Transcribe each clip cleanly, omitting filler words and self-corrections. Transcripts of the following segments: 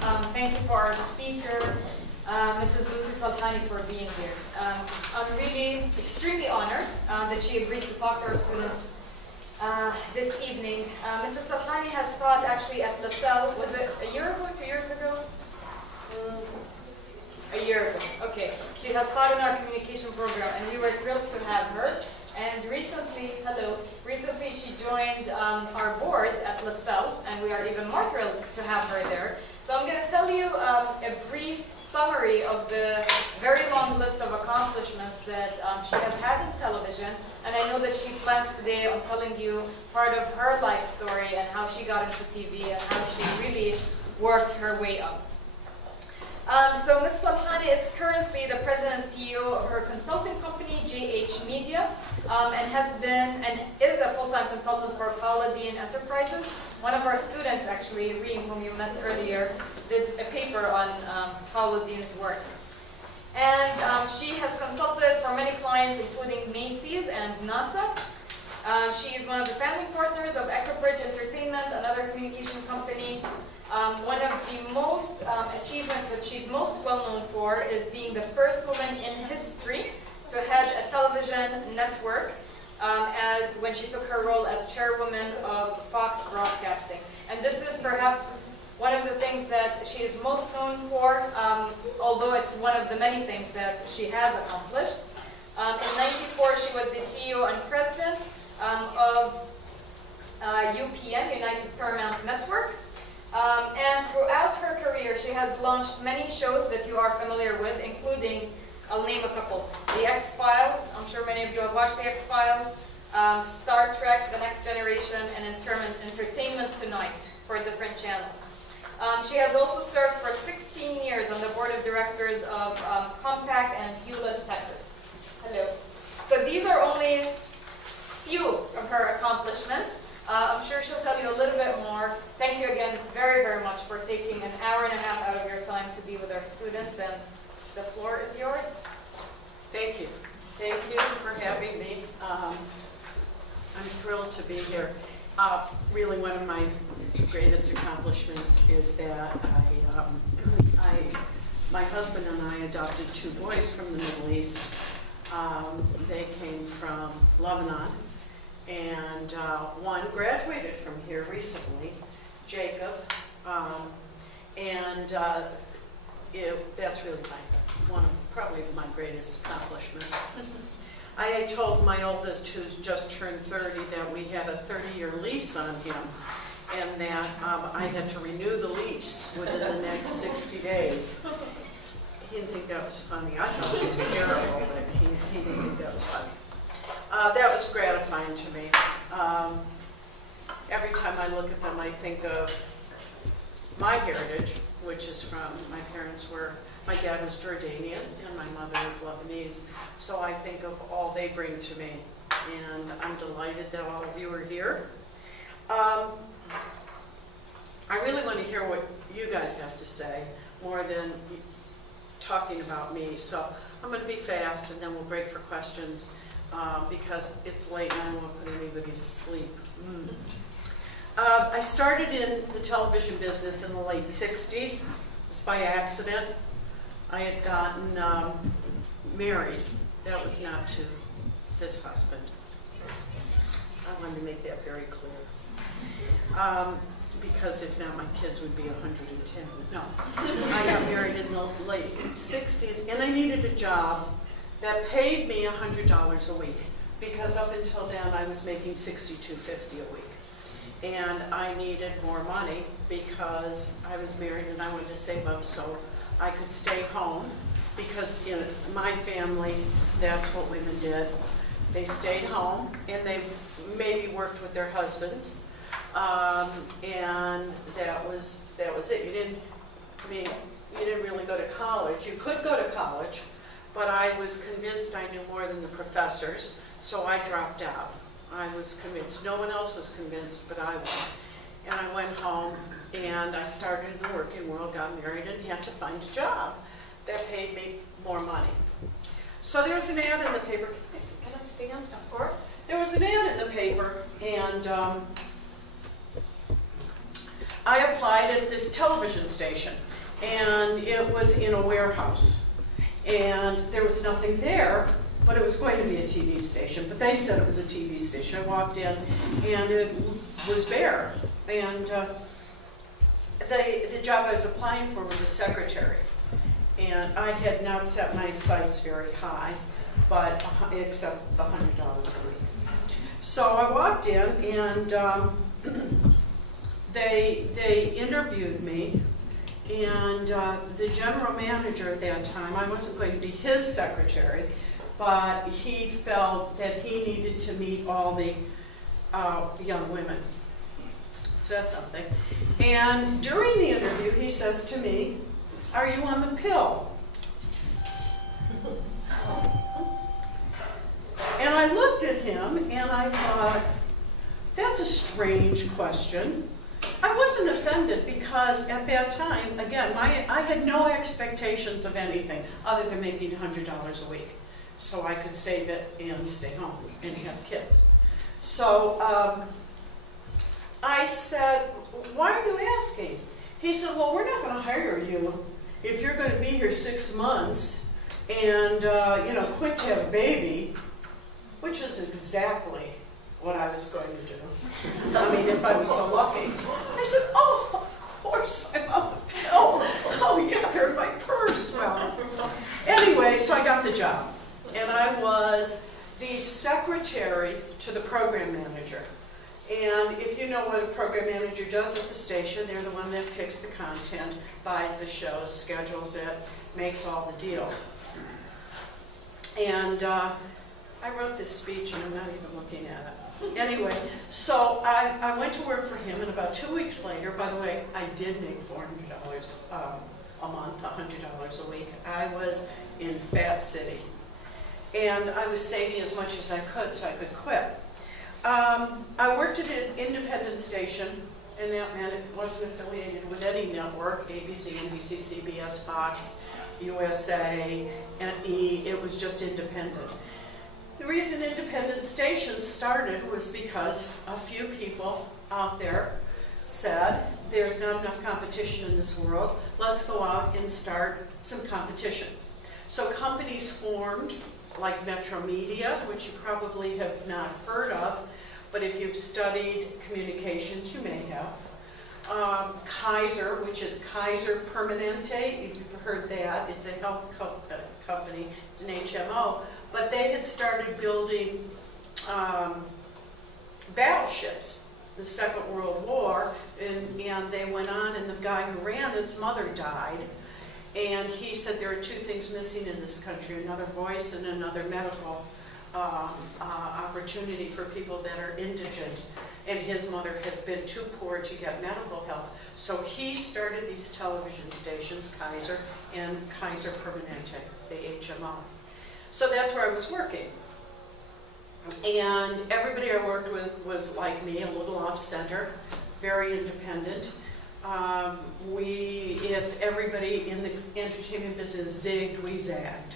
Thank you for our speaker, Mrs. Lucie Salhany, for being here. I'm really extremely honored that she agreed to talk to our students this evening. Mrs. Salhany has taught actually at Lasell, was it a year ago, 2 years ago? A year ago, okay. She has taught in our communication program, and we were thrilled to have her. And recently she joined our board at Lasell, and we are even more thrilled to have her there. So I'm going to tell you a brief summary of the very long list of accomplishments that she has had in television. And I know that she plans today on telling you part of her life story and how she got into TV and how she really worked her way up. So Ms. Salhany is currently the president and CEO of her consulting company, JH Media, and has been and is a full-time consultant for Paula Dean Enterprises. One of our students, actually, Reem, whom you met earlier, did a paper on Paula Dean's work. And she has consulted for many clients, including Macy's and NASA. She is one of the founding partners of Equibridge Entertainment, another communication company. One of the most achievements that she's most well known for is being the first woman in history to head a television network as when she took her role as chairwoman of Fox Broadcasting. And this is perhaps one of the things that she is most known for, although it's one of the many things that she has accomplished. In '94, she was the CEO and president of UPN, United Paramount Network. And throughout her career, she has launched many shows that you are familiar with, including, I'll name a couple, The X-Files. I'm sure many of you have watched The X-Files, Star Trek, The Next Generation, and Entertainment Tonight for different channels. She has also served for 16 years on the board of directors of Compaq and Hewlett-Packard. Hello. So these are only few of her accomplishments. I'm sure she'll tell you a little bit more. Thank you again very, very much for taking an hour and a half out of your time to be with our students, and the floor is yours. Thank you. Thank you for having me. I'm thrilled to be here. Really, one of my greatest accomplishments is that my husband and I adopted 2 boys from the Middle East. They came from Lebanon. And one graduated from here recently, Jacob, and that's really probably my greatest accomplishment. I told my oldest, who's just turned 30, that we had a 30-year lease on him, and that I had to renew the lease within the next 60 days. He didn't think that was funny. I thought it was hysterical, but he didn't think that was funny. That was gratifying to me. Every time I look at them, I think of my heritage, which is from my dad was Jordanian and my mother was Lebanese. So I think of all they bring to me, and I'm delighted that all of you are here. I really want to hear what you guys have to say, more than talking about me. So I'm going to be fast, and then we'll break for questions. Because it's late and I don't want to put anybody to sleep. I started in the television business in the late 60s. It was by accident. I had gotten married. That was not to this husband. I wanted to make that very clear. Because if not, my kids would be 110. No. I got married in the late 60s, and I needed a job that paid me $100 a week, because up until then I was making $62.50 a week. And I needed more money because I was married and I wanted to save up so I could stay home, because in my family, that's what women did. They stayed home and they maybe worked with their husbands, and that was it. You didn't really go to college. You could go to college, but I was convinced I knew more than the professors, so I dropped out. I was convinced. No one else was convinced, but I was. And I went home, and I started in the working world, got married, and had to find a job that paid me more money. So there was an ad in the paper. Can I stand? Of course. There was an ad in the paper, and I applied at this television station. and it was in a warehouse. And there was nothing there, but it was going to be a TV station. But they said it was a TV station. I walked in, and it was bare. And the job I was applying for was a secretary. And I had not set my sights very high, but except the $100 a week. So I walked in, and they interviewed me. And the general manager at that time, I wasn't going to be his secretary, but he felt that he needed to meet all the young women. Says something. And during the interview, he says to me, "Are you on the pill?" And I looked at him and I thought, that's a strange question. I wasn't offended because at that time, again, I had no expectations of anything other than making $100 a week. So I could save it and stay home and have kids. So I said, "Why are you asking?" He said, "Well, we're not going to hire you if you're going to be here 6 months and quit to have a baby," which is exactly what I was going to do. I mean, if I was so lucky. I said, "Oh, of course I'm on the pill. Oh yeah, they're in my purse." Well, anyway, so I got the job. And I was the secretary to the program manager. And if you know what a program manager does at the station, they're the one that picks the content, buys the shows, schedules it, makes all the deals. And I wrote this speech, and I'm not even looking at it. Anyway, so I went to work for him, and about 2 weeks later, by the way, I did make $400 a month, $100 a week. I was in Fat City. And I was saving as much as I could so I could quit. I worked at an independent station, and that meant it wasn't affiliated with any network, ABC, NBC, CBS, Fox, USA, and E. It was just independent. The reason independent stations started was because a few people out there said, "There's not enough competition in this world. Let's go out and start some competition." So companies formed, like Metro Media, which you probably have not heard of, but if you've studied communications, you may have. Kaiser, which is Kaiser Permanente, if you've heard that, it's a health company, it's an HMO, but they had started building battleships, the Second World War, and they went on, and the guy who ran its mother died. And he said there are 2 things missing in this country, another voice and another medical opportunity for people that are indigent. And his mother had been too poor to get medical help. So he started these television stations, Kaiser and Kaiser Permanente, the HMO. So that's where I was working. And everybody I worked with was like me, a little off-center, very independent. If everybody in the entertainment business zigged, we zagged.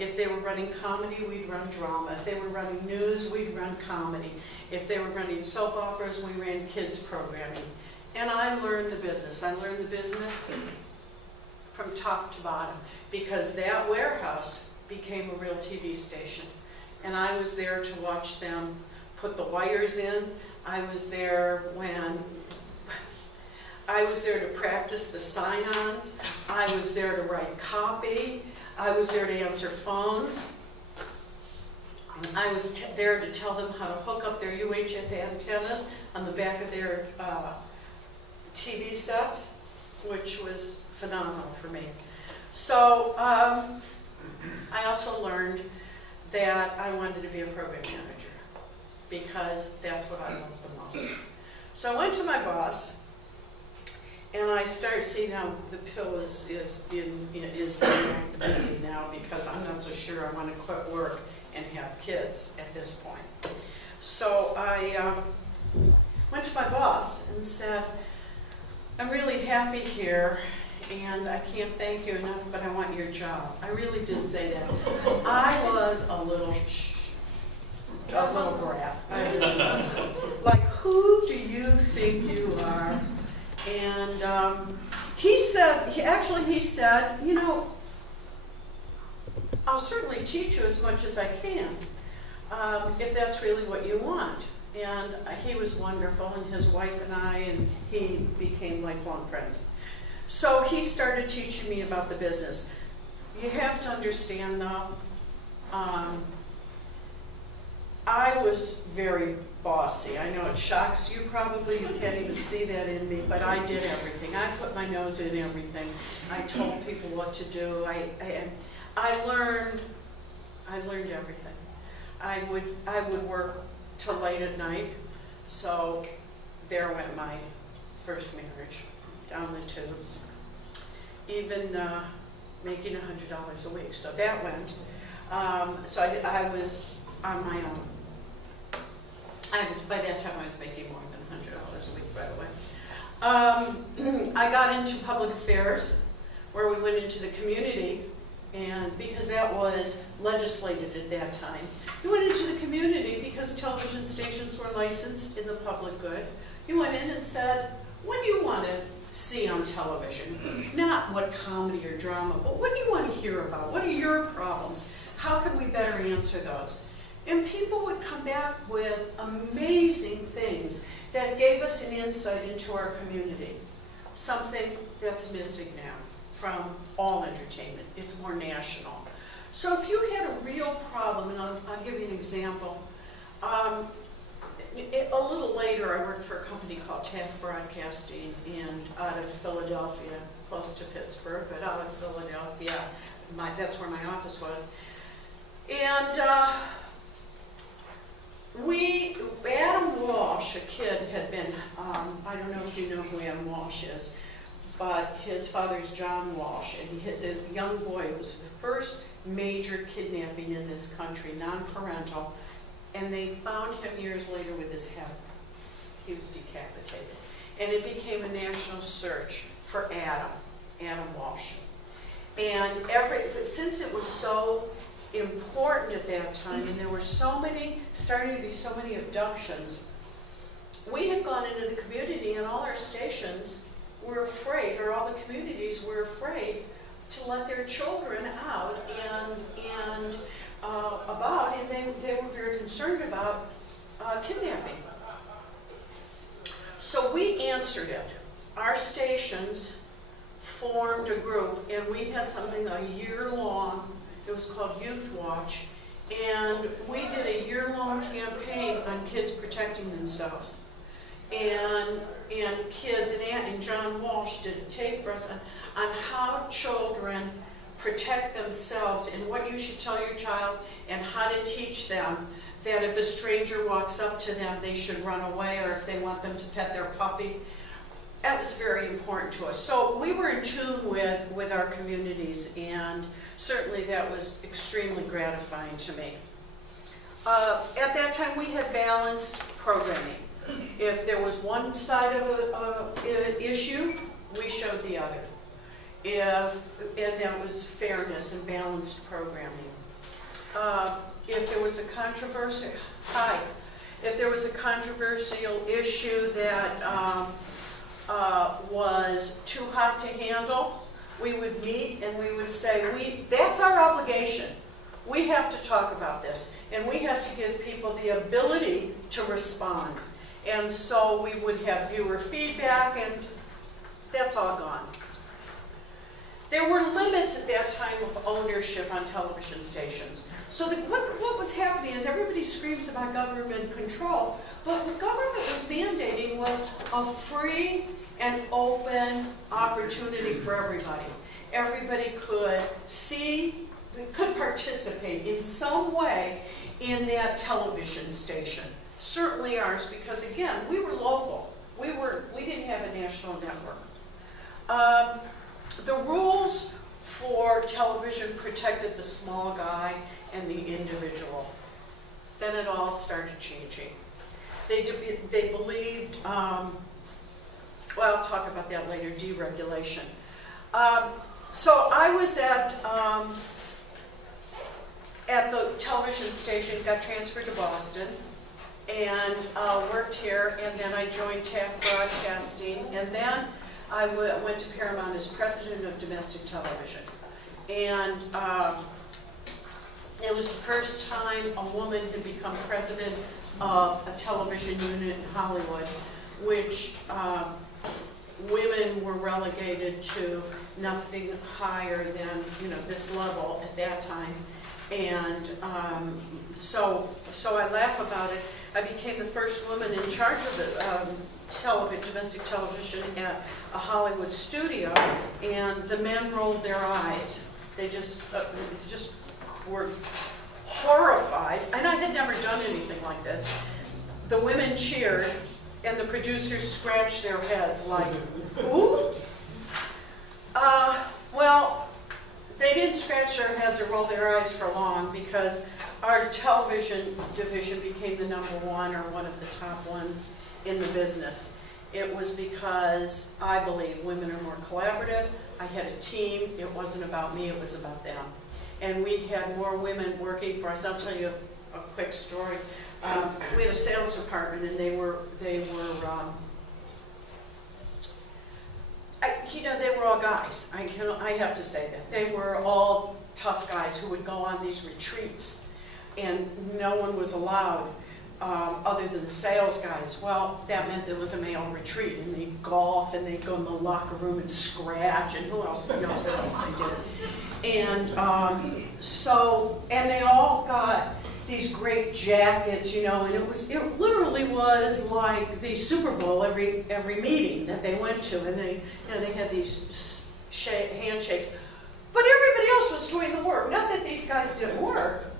If they were running comedy, we'd run drama. If they were running news, we'd run comedy. If they were running soap operas, we ran kids programming. And I learned the business. I learned the business from top to bottom because that warehouse became a real TV station. And I was there to watch them put the wires in. I was there to practice the sign-ons. I was there to write copy. I was there to answer phones. I was there to tell them how to hook up their UHF antennas on the back of their TV sets, which was phenomenal for me. So I also learned that I wanted to be a program manager because that's what I loved the most. So I went to my boss, and I started seeing how the pill is being activated now because I'm not so sure I want to quit work and have kids at this point. So I went to my boss and said, "I'm really happy here, and I can't thank you enough, but I want your job." I really did say that. I was a little brat. I really was. Like, who do you think you are? And he said, he said, you know, I'll certainly teach you as much as I can, if that's really what you want. And he was wonderful, and his wife and I, and he became lifelong friends. So he started teaching me about the business. You have to understand, though, I was very bossy. I know it shocks you probably, you can't even see that in me, but I did everything. I put my nose in everything. I told people what to do. I learned everything. I would work till late at night, so there went my first marriage, down the tubes. Even making $100 a week, so that went. So I was on my own. By that time I was making more than $100 a week, by the way. I got into public affairs, where we went into the community, and because that was legislated at that time. You went into the community because television stations were licensed in the public good. You went in and said, what do you want to see on television? Not what comedy or drama, but what do you want to hear about? What are your problems? How can we better answer those? And people would come back with amazing things that gave us an insight into our community. Something that's missing now from all entertainment. It's more national. So if you had a real problem, and I'll give you an example. A little later, I worked for a company called Taft Broadcasting, and out of Philadelphia, close to Pittsburgh, but out of Philadelphia. That's where my office was. And Adam Walsh, a kid, had been, I don't know if you know who Adam Walsh is, but his father's John Walsh, and the young boy, it was the first major kidnapping in this country, non-parental, and they found him years later with his head. He was decapitated. And it became a national search for Adam Walsh. And since it was so important at that time, and there were starting to be so many abductions, we had gone into the community, and all our stations were afraid, or all the communities were afraid to let their children out and they were very concerned about kidnapping. So we answered it. Our stations formed a group, and we had something a year long. It was called Youth Watch, and we did a year-long campaign on kids protecting themselves. And kids, and John Walsh did a tape for us on how children protect themselves and what you should tell your child, and how to teach them that if a stranger walks up to them, they should run away, or if they want them to pet their puppy. That was very important to us. So we were in tune with our communities, and certainly that was extremely gratifying to me. At that time, we had balanced programming. If there was one side of an issue, we showed the other. And that was fairness and balanced programming. If there was a controversial issue that was too hot to handle, we would meet and we would say, that's our obligation. We have to talk about this, and we have to give people the ability to respond. And so we would have viewer feedback, and that's all gone. There were limits at that time of ownership on television stations. So what was happening is everybody screams about government control, but what government was mandating was a free and open opportunity for everybody. Everybody could could participate in some way in that television station. Certainly ours, because again, we were local. We didn't have a national network. The rules for television protected the small guy and the individual. Then it all started changing. They believed, well, I'll talk about that later, deregulation. So I was at the television station, got transferred to Boston, and worked here, and then I joined Taft Broadcasting, and then I went to Paramount as president of domestic television. And it was the first time a woman had become president of a television unit in Hollywood, which women were relegated to nothing higher than, you know, this level at that time. And so I laugh about it. I became the first woman in charge of the domestic television at a Hollywood studio, and the men rolled their eyes. They just were horrified, and I had never done anything like this. The women cheered, and the producers scratched their heads like, who? Well, they didn't scratch their heads or roll their eyes for long, because our television division became the #1 or one of the top ones in the business. It was because I believe women are more collaborative. I had a team. It wasn't about me, it was about them. And we had more women working for us. I'll tell you a quick story. We had a sales department, and they were all guys. I have to say that. They were all tough guys who would go on these retreats, and no one was allowed other than the sales guys. Well, that meant there was a male retreat, and they'd golf, and they'd go in the locker room and scratch, and who else knows what else they did. And and they all got these great jackets, you know, and it literally was like the Super Bowl every meeting that they went to, and they had these handshakes. But everybody else was doing the work. Not that these guys didn't work,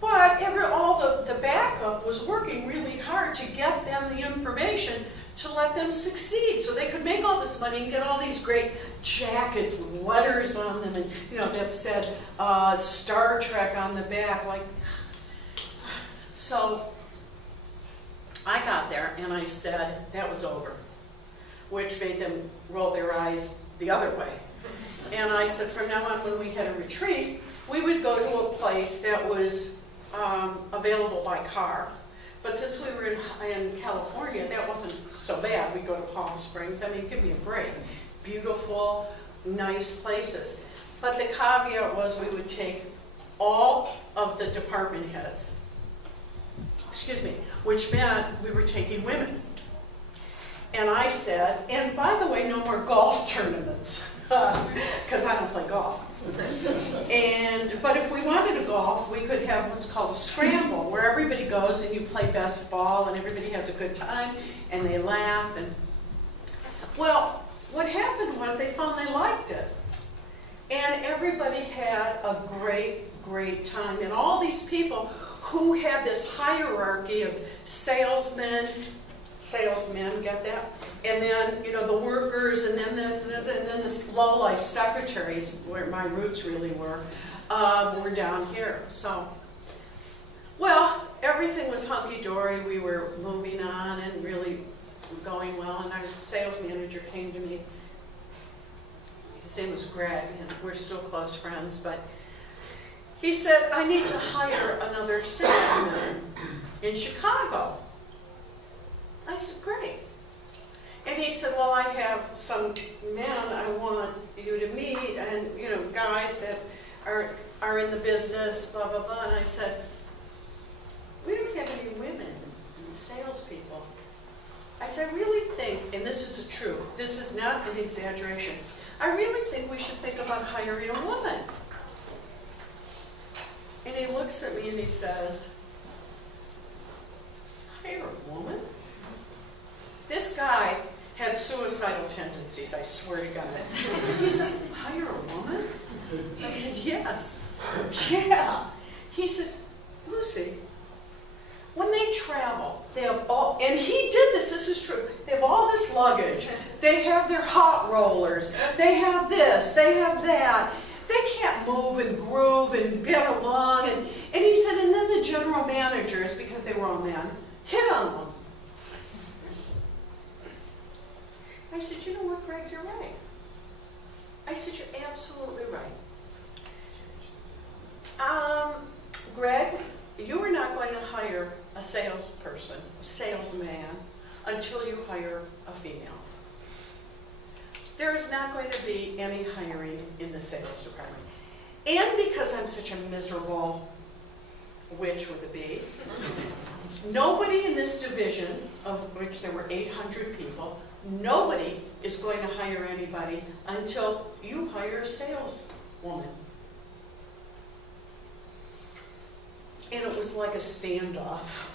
but all the backup was working really hard to get them the information to let them succeed, so they could make all this money and get all these great jackets with letters on them, and you know that said Star Trek on the back. Like, so I got there and I said that was over, which made them roll their eyes the other way. And I said from now on, when we had a retreat, we would go to a place that was available by car. But since we were in California, that wasn't so bad. We'd go to Palm Springs. I mean, give me a break. Beautiful, nice places. But the caveat was we would take all of the department heads, which meant we were taking women. And I said, and by the way, no more golf tournaments, because I don't play golf. But if we wanted to golf, we could have what's called a scramble, where everybody goes and you play best ball, and everybody has a good time, and they laugh. And well, what happened was they found they liked it, and everybody had a great time. And all these people who had this hierarchy of salesmen, get that? And then, you know, the workers, and then this, and this, and then the low-life secretaries, where my roots really were down here. So, well, everything was hunky-dory. We were moving on and really going well, and our sales manager came to me. His name was Greg, and we're still close friends, but he said, I need to hire another salesman in Chicago. I said, great. And he said, well, I have some men I want you to meet, and, you know, guys that are in the business, blah, blah, blah. And I said, we don't have any women salespeople. I said, I really think, and this is true, this is not an exaggeration, I really think we should think about hiring a woman. And he looks at me and he says, hire a woman? This guy had suicidal tendencies, I swear to God. He says, hire a woman? I said, yes. Yeah. He said, Lucy, when they travel, they have all, and he did this is true, they have all this luggage. They have their hot rollers. They have this, they have that. They can't move and groove and get along. And he said, and then the general managers, because they were all men, hit on them. I said, you know what, Greg, you're right. I said, you're absolutely right. Greg, you are not going to hire a salesperson, a salesman, until you hire a female. there is not going to be any hiring in the sales department. And because I'm such a miserable witch with a B, nobody in this division, of which there were 800 people, nobody is going to hire anybody until you hire a saleswoman. And it was like a standoff.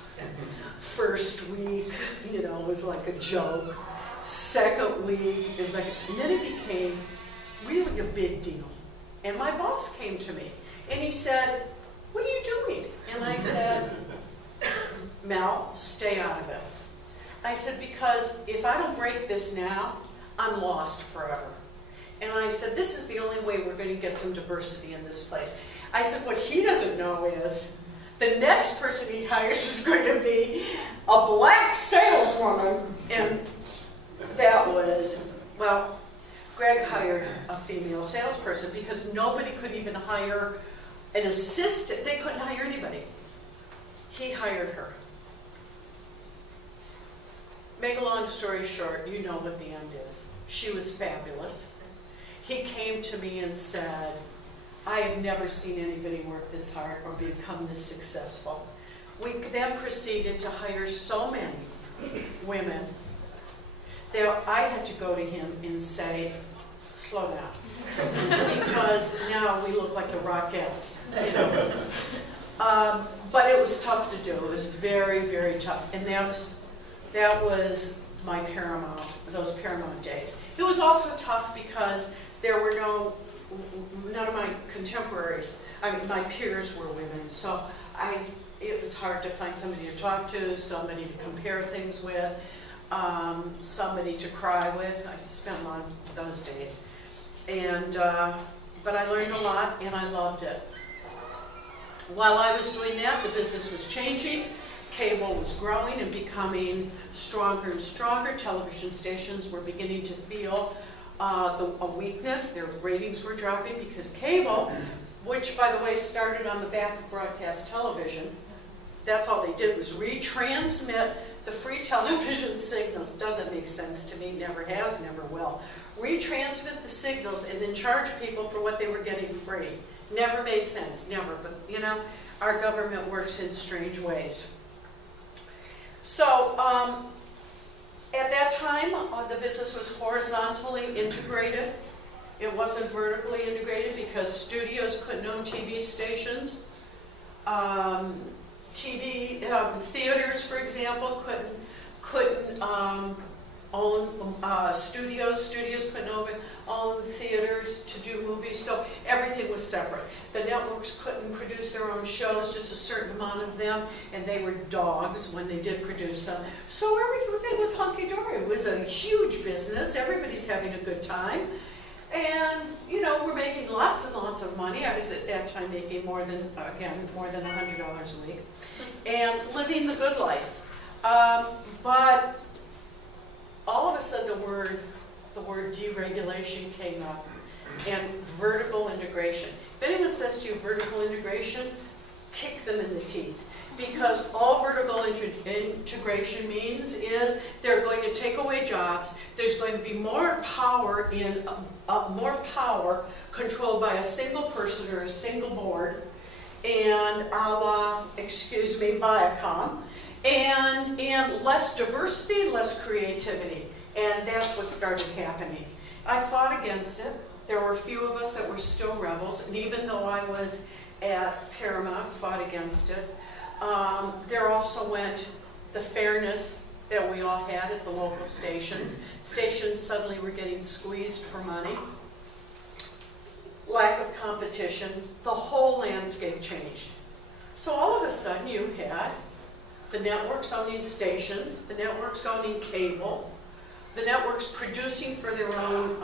First week, you know, it was like a joke. Second week, it was like, and then it became really a big deal. And my boss came to me, and he said, "What are you doing?" And I said, "Mel, stay out of it." I said, "Because if I don't break this now, I'm lost forever." And I said, "This is the only way we're going to get some diversity in this place." I said, "What he doesn't know is the next person he hires is going to be a black saleswoman." And that was, well, Greg hired a female salesperson because nobody could even hire an assistant. They couldn't hire anybody. He hired her. Make a long story short, you know what the end is. She was fabulous. He came to me and said, "I have never seen anybody work this hard or become this successful." We then proceeded to hire so many women that I had to go to him and say, "Slow down," because now we look like the Rockettes, you know. But it was tough to do. It was very, very tough, and that was my those paramount days. It was also tough because there were none of my contemporaries, I mean, my peers were women, so it was hard to find somebody to talk to, somebody to compare things with, somebody to cry with. I spent a lot of those days. And, but I learned a lot, and I loved it. While I was doing that, the business was changing. Cable was growing and becoming stronger and stronger. Television stations were beginning to feel a weakness. Their ratings were dropping because cable, which, by the way, started on the back of broadcast television, that's all they did was retransmit the free television signals. Doesn't make sense to me, never has, never will. Retransmit the signals and then charge people for what they were getting free. Never made sense, never. But, you know, our government works in strange ways. So, at that time, the business was horizontally integrated. It wasn't vertically integrated because studios couldn't own TV stations. Theaters, for example, couldn't own studios. Studios couldn't own theaters to do movies, so everything was separate. The networks couldn't produce their own shows, just a certain amount of them, and they were dogs when they did produce them. So everything was hunky-dory. It was a huge business. Everybody's having a good time. And, you know, we're making lots and lots of money. I was at that time making more than $100 a week. And living the good life. But all of a sudden the word deregulation came up and vertical integration. If anyone says to you vertical integration, kick them in the teeth. Because all vertical integration means is they're going to take away jobs. There's going to be more power controlled by a single person or a single board, and a la, excuse me, Viacom, and less diversity, less creativity, and that's what started happening. I fought against it. There were a few of us that were still rebels, and even though I was at Paramount, fought against it. There also went the fairness that we all had at the local stations. Stations suddenly were getting squeezed for money. Lack of competition. The whole landscape changed. So all of a sudden you had the networks owning stations, the networks owning cable, the networks producing for their own,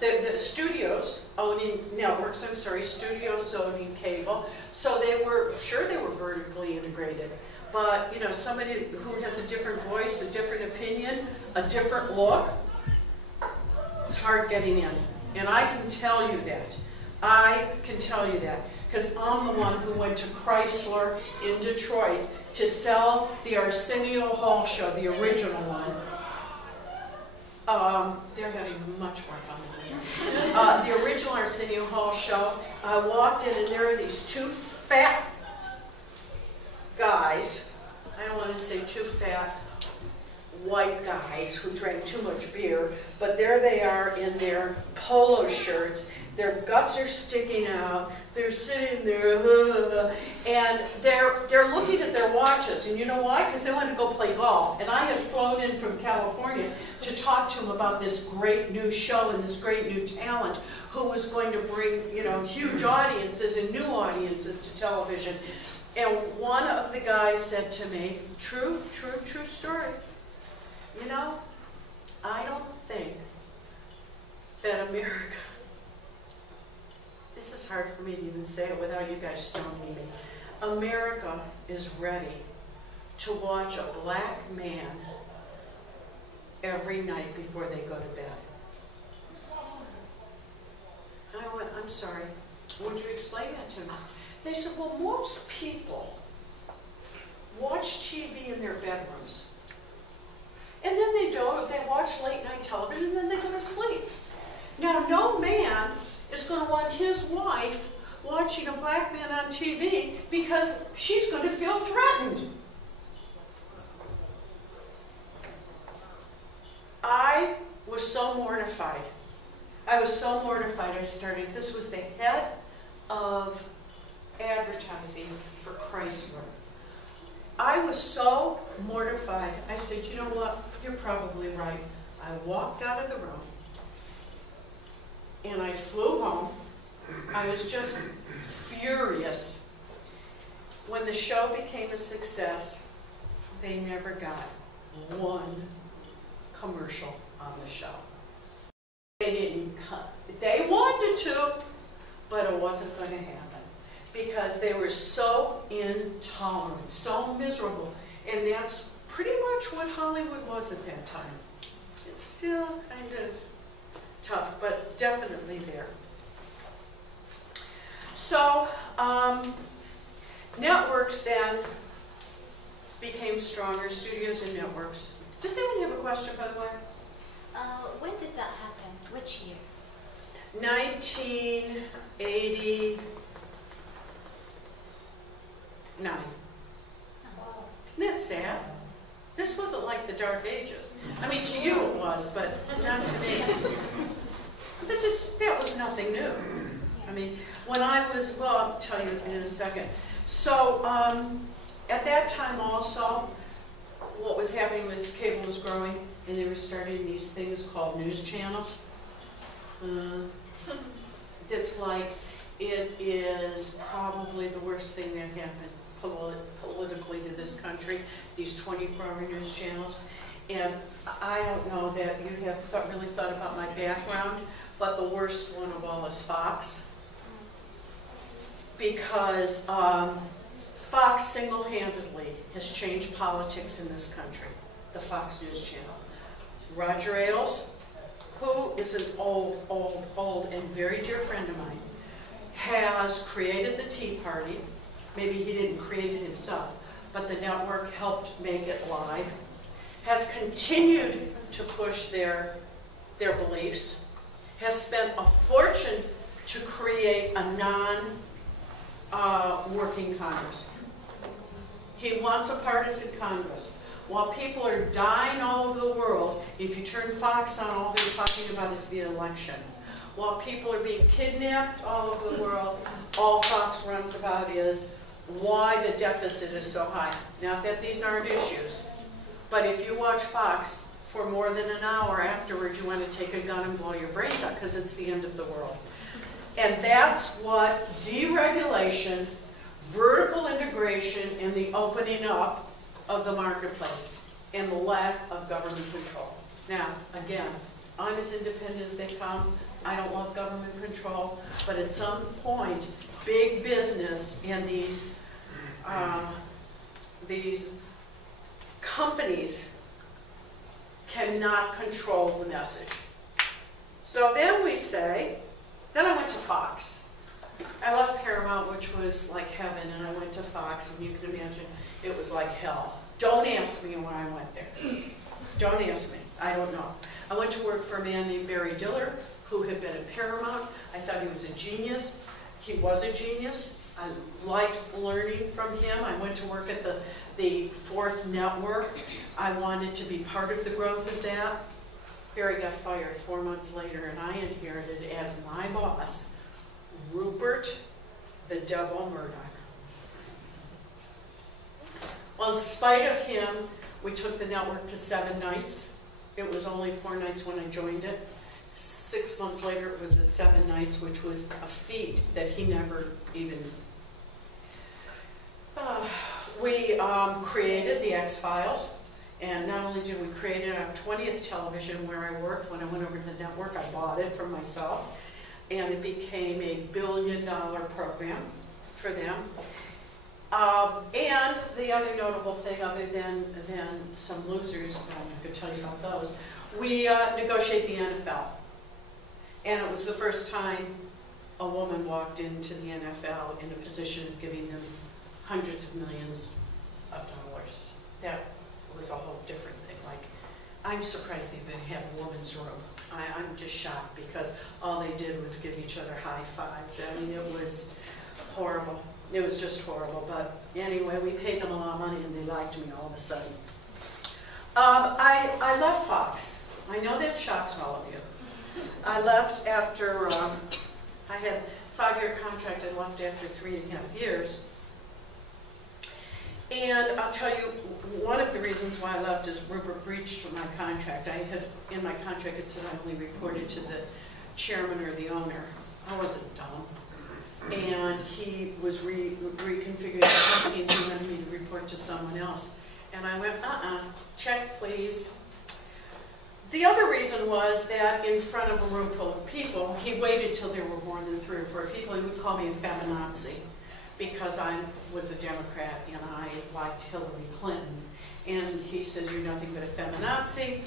the studios owning networks, studios owning cable. So they were vertically integrated. But, you know, somebody who has a different voice, a different opinion, a different look, it's hard getting in. And I can tell you that. I can tell you that. Because I'm the one who went to Chrysler in Detroit to sell the Arsenio Hall show, the original one. They're having much more fun than me. The original Arsenio Hall show, I walked in and there are these two fat guys, I don't want to say two fat white guys who drank too much beer, but there they are in their polo shirts, their guts are sticking out, they're sitting there, and they're looking at their watches, and you know why? Because they want to go play golf, and I had flown in from California to talk to them about this great new show and this great new talent who was going to bring, you know, huge audiences and new audiences to television. And one of the guys said to me, true story, you know, I don't think that America, this is hard for me to even say it without you guys stoning me, America is ready to watch a black man every night before they go to bed. I went, I'm sorry, would you explain that to me? They said, well, most people watch TV in their bedrooms. And then they watch late night television, and then they go to sleep. Now, no man is going to want his wife watching a black man on TV because she's going to feel threatened. I was so mortified. I was so mortified. This was the head of advertising for Chrysler. I was so mortified. I said, you know what? You're probably right. I walked out of the room and I flew home. I was just furious. When the show became a success, they never got one commercial on the show. They didn't cut. They wanted to, but it wasn't going to happen because they were so intolerant, so miserable, and that's pretty much what Hollywood was at that time. It's still kind of tough, but definitely there. So, networks then became stronger, studios and networks. Does anyone have a question, by the way? When did that happen? Which year? 1989. Isn't that sad? This wasn't like the Dark Ages. I mean, to you it was, but not to me. But that was nothing new. I mean, when I was, well, I'll tell you in a second. So, at that time also, what was happening was cable was growing, and they were starting these things called news channels. It's like, it is probably the worst thing that happened politically to this country, these 24-hour news channels. And I don't know that you have really thought about my background, but the worst one of all is Fox. Because Fox single-handedly has changed politics in this country, the Fox News Channel. Roger Ailes, who is an old and very dear friend of mine, has created the Tea Party. Maybe he didn't create it himself, but the network helped make it live. Has continued to push their beliefs. Has spent a fortune to create a non-working Congress. He wants a partisan Congress. While people are dying all over the world, if you turn Fox on, all they're talking about is the election. While people are being kidnapped all over the world, all Fox runs about is why the deficit is so high. Not that these aren't issues, but if you watch Fox for more than an hour afterwards, you want to take a gun and blow your brains out because it's the end of the world. And that's what deregulation, vertical integration, and the opening up of the marketplace, and the lack of government control. Now, again, I'm as independent as they come. I don't want government control, but at some point, big business and these companies cannot control the message. So then we say, then I went to Fox. I left Paramount, which was like heaven, and I went to Fox, and you can imagine it was like hell. Don't ask me when I went there. Don't ask me. I don't know. I went to work for a man named Barry Diller, who had been at Paramount. I thought he was a genius. He was a genius. I liked learning from him. I went to work at the Fourth Network. I wanted to be part of the growth of that. Barry got fired 4 months later, and I inherited as my boss Rupert the Devil Murdoch. Well, in spite of him, we took the network to 7 nights. It was only 4 nights when I joined it. 6 months later, it was at 7 nights, which was a feat that he never even... We created the X-Files, and not only did we create it on 20th Television where I worked. When I went over to the network, I bought it for myself, and it became a $1 billion program for them. And the other notable thing, other than some losers, I could tell you about those, we negotiate the NFL. And it was the first time a woman walked into the NFL in a position of giving them hundreds of millions of dollars. That was a whole different thing. Like, I'm surprised they even had a woman's room. I'm just shocked because all they did was give each other high fives. I mean, it was horrible. It was just horrible. But anyway, we paid them a lot of money and they liked me all of a sudden. I left Fox. I know that shocks all of you. I left after, I had a 5-year contract and left after 3.5 years. And I'll tell you, one of the reasons why I left is Rupert breached my contract. I had, in my contract, it said I only reported to the chairman or the owner. I wasn't dumb. And he was reconfiguring the company and he wanted me to report to someone else. And I went, check please. The other reason was that in front of a room full of people, he waited till there were more than 3 or 4 people. He would call me a feminazi because I was a Democrat and I liked Hillary Clinton. And he says, you're nothing but a feminazi.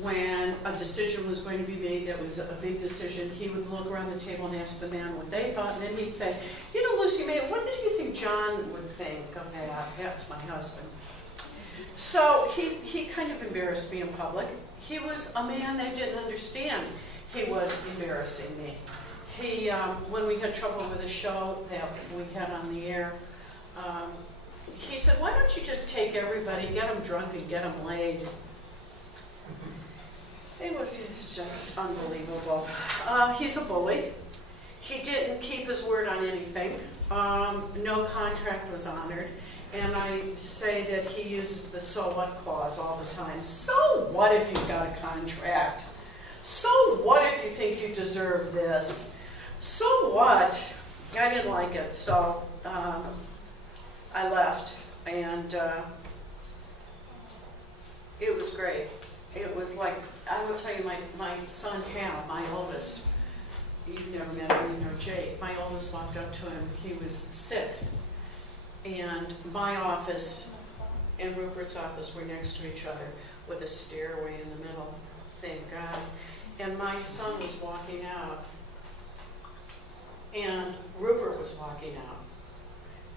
When a decision was going to be made that was a big decision, he would look around the table and ask the man what they thought, and then he'd say, you know, Lucy, what do you think John would think of that? That's my husband. So he kind of embarrassed me in public. He was a man that didn't understand he was embarrassing me. He, when we had trouble with a show that we had on the air, he said, why don't you just take everybody, get them drunk and get them laid? It was just unbelievable. He's a bully. He didn't keep his word on anything. No contract was honored. And I say that he used the so what clause all the time. So what if you've got a contract? So what if you think you deserve this? So what? I didn't like it, so I left. And it was great. It was like, I will tell you, my son Hal, my oldest, you've never met him nor Jake, my oldest walked up to him, he was 6. And my office and Rupert's office were next to each other with a stairway in the middle, thank God. And my son was walking out, and Rupert was walking out.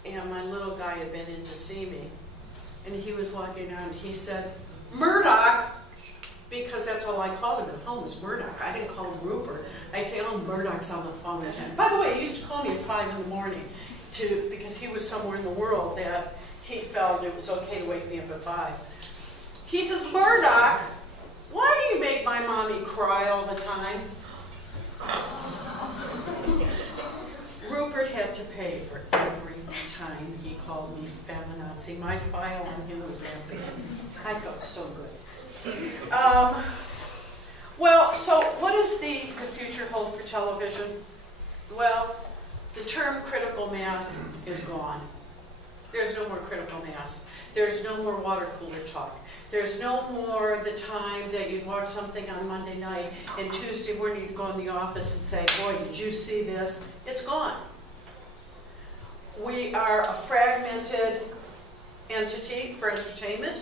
And my little guy had been in to see me, and he was walking out, and he said, Murdoch, because that's all I called him at home was Murdoch. I didn't call him Rupert. I'd say, oh, Murdoch's on the phone with him. By the way, he used to call me at 5 in the morning because he was somewhere in the world that he felt it was okay to wake me up at 5. He says, Murdoch, why do you make my mommy cry all the time? Rupert had to pay for every time he called me feminazi. My file on him was that big. I felt so good. Well, so what does the future hold for television? Well, the term critical mass is gone. There's no more critical mass. There's no more water cooler talk. There's no more the time that you'd watch something on Monday night and Tuesday morning you'd go in the office and say, boy, did you see this? It's gone. We are a fragmented entity for entertainment.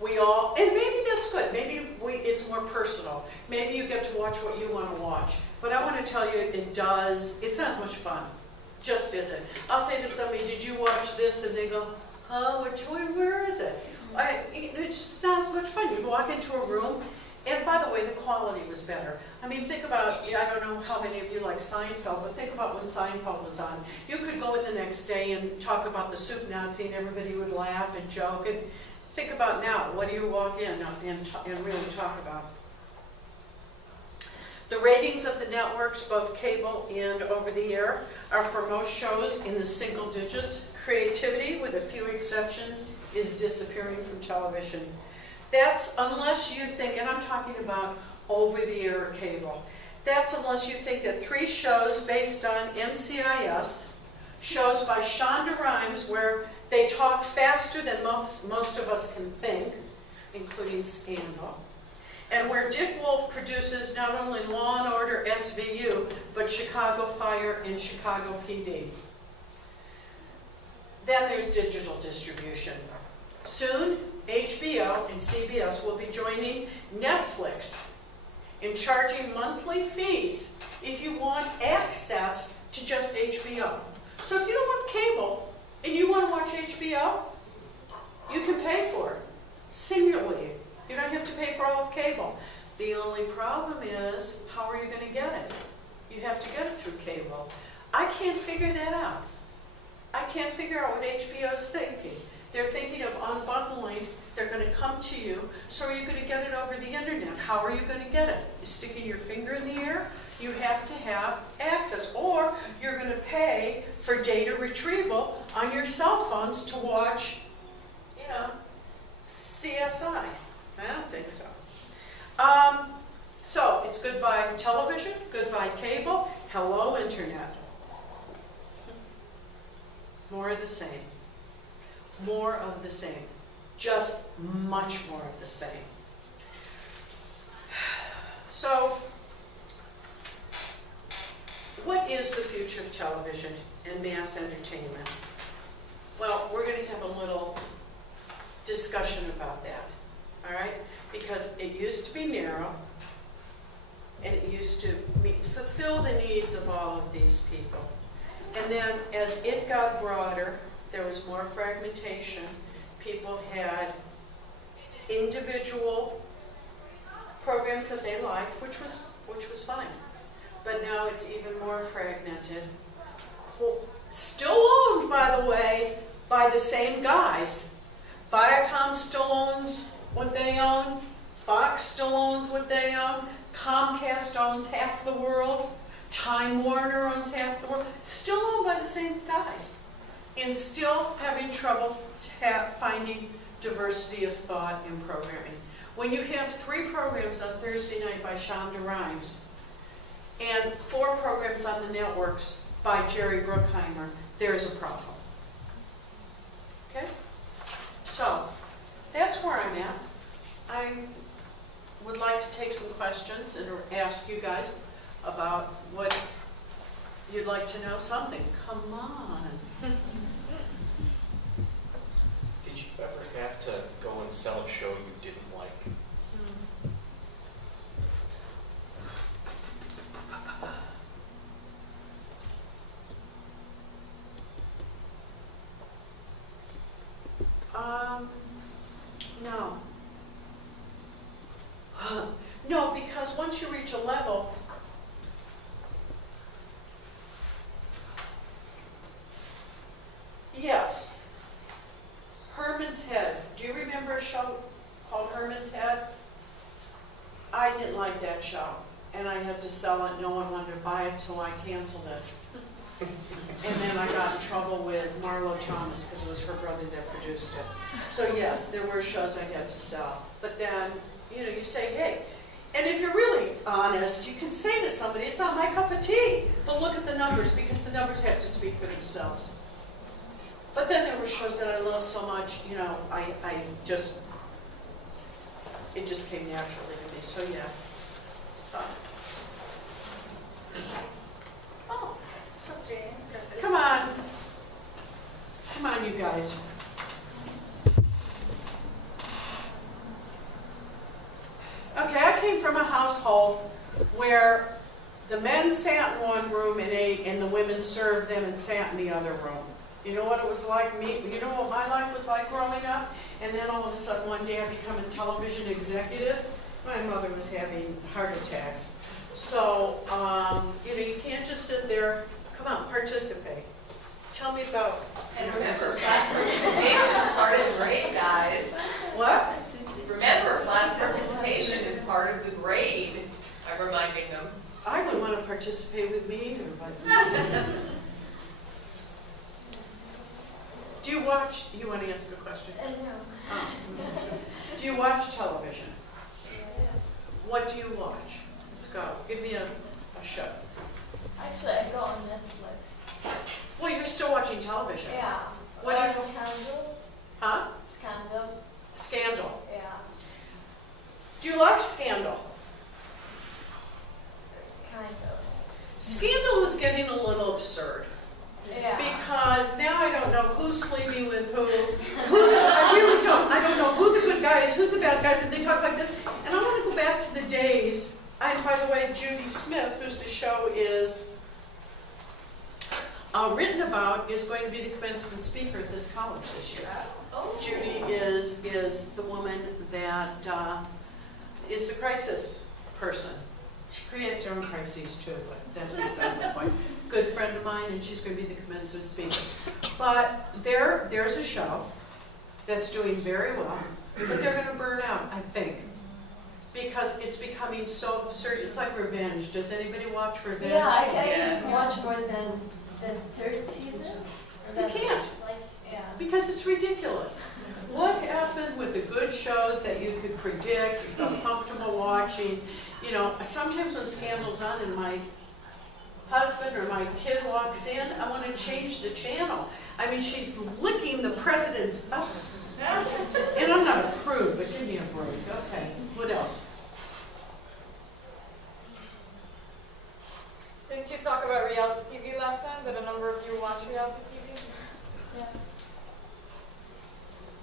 We all, and maybe that's good. Maybe it's more personal. Maybe you get to watch what you want to watch. But I want to tell you, it's not as much fun. Just isn't. I'll say to somebody, did you watch this? And they go, huh, where is it? It's just not as much fun. You walk into a room, and by the way, the quality was better. I mean, think about, I don't know how many of you like Seinfeld, but think about when Seinfeld was on. You could go in the next day and talk about the soup Nazi, and everybody would laugh and joke. And think about now, what do you walk in and really talk about? The ratings of the networks, both cable and over-the-air, are for most shows in the single digits. Creativity, with a few exceptions, is disappearing from television. That's unless you think, and I'm talking about over-the-air cable, that's unless you think that 3 shows based on NCIS, shows by Shonda Rhimes, where they talk faster than most of us can think, including Scandal, and where Dick Wolf produces not only Law and Order SVU, but Chicago Fire and Chicago PD. Then there's digital distribution. Soon, HBO and CBS will be joining Netflix in charging monthly fees if you want access to just HBO. So if you don't want cable and you want to watch HBO, you can pay for it. Singularly. You don't have to pay for all of cable. The only problem is, how are you going to get it? You have to get it through cable. I can't figure that out. I can't figure out what HBO is thinking. They're thinking of unbundling. They're going to come to you. So are you going to get it over the internet? How are you going to get it? You're sticking your finger in the air? You have to have access. Or you're going to pay for data retrieval on your cell phones to watch, you know, CSI. I don't think so. So it's goodbye television, goodbye cable, hello internet. More of the same. More of the same. Just much more of the same. So, what is the future of television and mass entertainment? Well, we're going to have a little discussion about that. All right? Because it used to be narrow, and it used to fulfill the needs of all of these people. And then as it got broader, there was more fragmentation. People had individual programs that they liked, which was fine. But now it's even more fragmented. Still owned, by the way, by the same guys. Viacom still owns what they own. Fox still owns what they own. Comcast owns half the world. Time Warner owns half the world. Still owned by the same guys. And still having trouble finding diversity of thought in programming. When you have 3 programs on Thursday night by Shonda Rhimes and 4 programs on the networks by Jerry Bruckheimer, there's a problem. Okay? So, that's where I'm at. I would like to take some questions and ask you guys about what you'd like to know. Something. Come on. Did you ever have to go and sell a show you didn't like? No. No, because once you reach a level, yes. Herman's Head. Do you remember a show called Herman's Head? I didn't like that show, and I had to sell it. No one wanted to buy it, so I canceled it. And then I got in trouble with Marlo Thomas because it was her brother that produced it. So yes, there were shows I had to sell. But then, you know, you say, hey, and if you're really honest, you can say to somebody, it's not my cup of tea. But look at the numbers, because the numbers have to speak for themselves. But then there were shows that I loved so much, you know, it just came naturally to me. So yeah, it's fun. Oh, so Come on. Come on, you guys. Okay, I came from a household where the men sat in one room and ate, and the women served them and sat in the other room. You know what it was like? You know what my life was like growing up? And then all of a sudden one day I become a television executive. My mother was having heart attacks. So, you know, you can't just sit there. Come on, participate. Tell me about. And remember, class participation is part of the grade, guys. What? Remember, class participation is part of the grade. I'm reminding them. I wouldn't want to participate with me either, but. Do you watch, you want to ask a question? No. Oh. Do you watch television? Yes. What do you watch? Let's go. Give me a show. Actually, I go on Netflix. Well, you're still watching television. Yeah. What do you- Scandal. Huh? Scandal. Scandal. Yeah. Do you like Scandal? Kind of. Scandal is getting a little absurd. Yeah. Because now I don't know who's sleeping with who. I really don't. I don't know who the good guy is, who's the bad guys, and they talk like this. And I want to go back to the days. And by the way, Judy Smith, whose the show is written about, is going to be the commencement speaker at this college this year. Oh. Judy is the woman that is the crisis person. She creates her own crises too, but that's beside the point. Good friend of mine, and she's going to be the commencement speaker. But there's a show that's doing very well, but they're going to burn out, I think, because it's becoming so absurd. It's like Revenge. Does anybody watch Revenge? Yeah, I Yes. can watch more than the third season. Or You that's can't. Like, yeah. Because it's ridiculous. What happened with the good shows that you could predict, you felt comfortable watching? You know, sometimes when Scandal's on and my husband or my kid walks in, I want to change the channel. I mean, she's licking the president's up. And I'm not a prude, but give me a break. Okay, what else? Didn't you talk about reality TV last time? That a number of you watch reality TV? Yeah.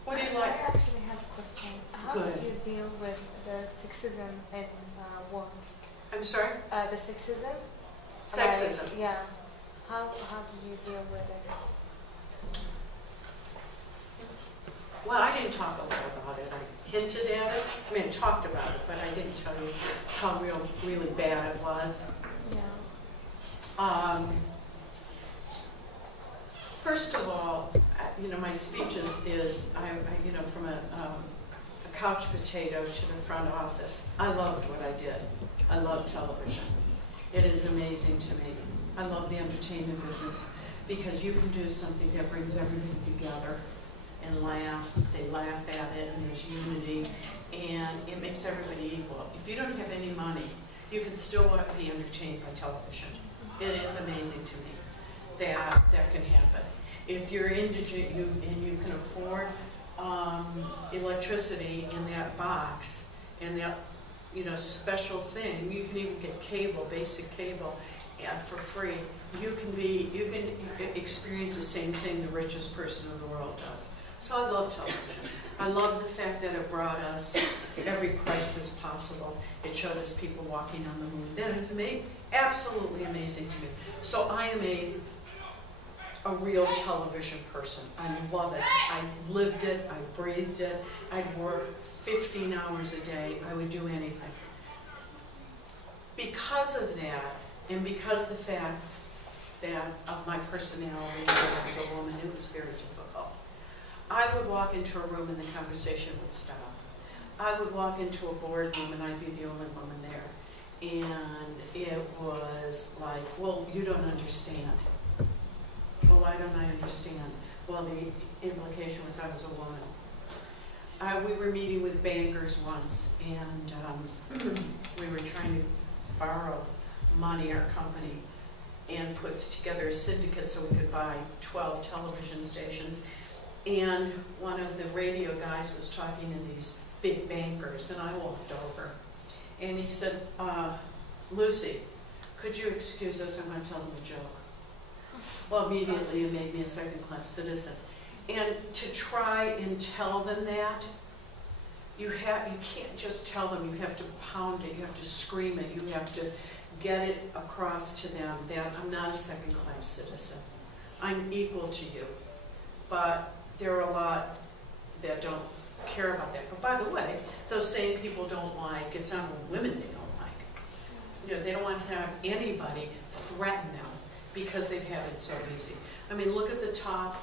What do you I like? actually have a question. How Go did ahead. you deal with the sexism in work? I'm sorry? The sexism? Sexism. Like, yeah. How did you deal with it? Well, I didn't talk a lot about it. I hinted at it. I mean, I talked about it, but I didn't tell you how really bad it was. Yeah. First of all, you know, my speech is you know, from a couch potato to the front office. I loved what I did. I love television. It is amazing to me. I love the entertainment business because you can do something that brings everybody together and laugh. They laugh at it, and there's unity, and it makes everybody equal. If you don't have any money, you can still be entertained by television. It is amazing to me that can happen. If you're indigent and you can afford electricity in that box and that, you know, special thing, you can even get cable, basic cable, for free. You can experience the same thing the richest person in the world does. So I love television. I love the fact that it brought us every crisis possible. It showed us people walking on the moon. That is absolutely amazing to me. So I am a real television person. I love it. I lived it. I breathed it. I'd work 15 hours a day. I would do anything. Because of that, and because the fact that of my personality, that I was a woman, it was very difficult. I would walk into a room and the conversation would stop. I would walk into a boardroom and I'd be the only woman there. And it was like, well, you don't understand. Well, why don't I understand? Well, the implication was I was a woman. We were meeting with bankers once, and we were trying to borrow money, our company, and put together a syndicate so we could buy 12 television stations. And one of the radio guys was talking to these big bankers, and I walked over. And he said, Lucy, could you excuse us? I'm going to tell them a joke. Well, immediately it made me a second-class citizen. And to try and tell them that, you can't just tell them, you have to pound it, you have to scream it, you have to get it across to them that I'm not a second-class citizen. I'm equal to you. But there are a lot that don't care about that. But by the way, those same people don't like, it's not women they don't like. You know, they don't want to have anybody threaten them because they've had it so easy. I mean, look at the top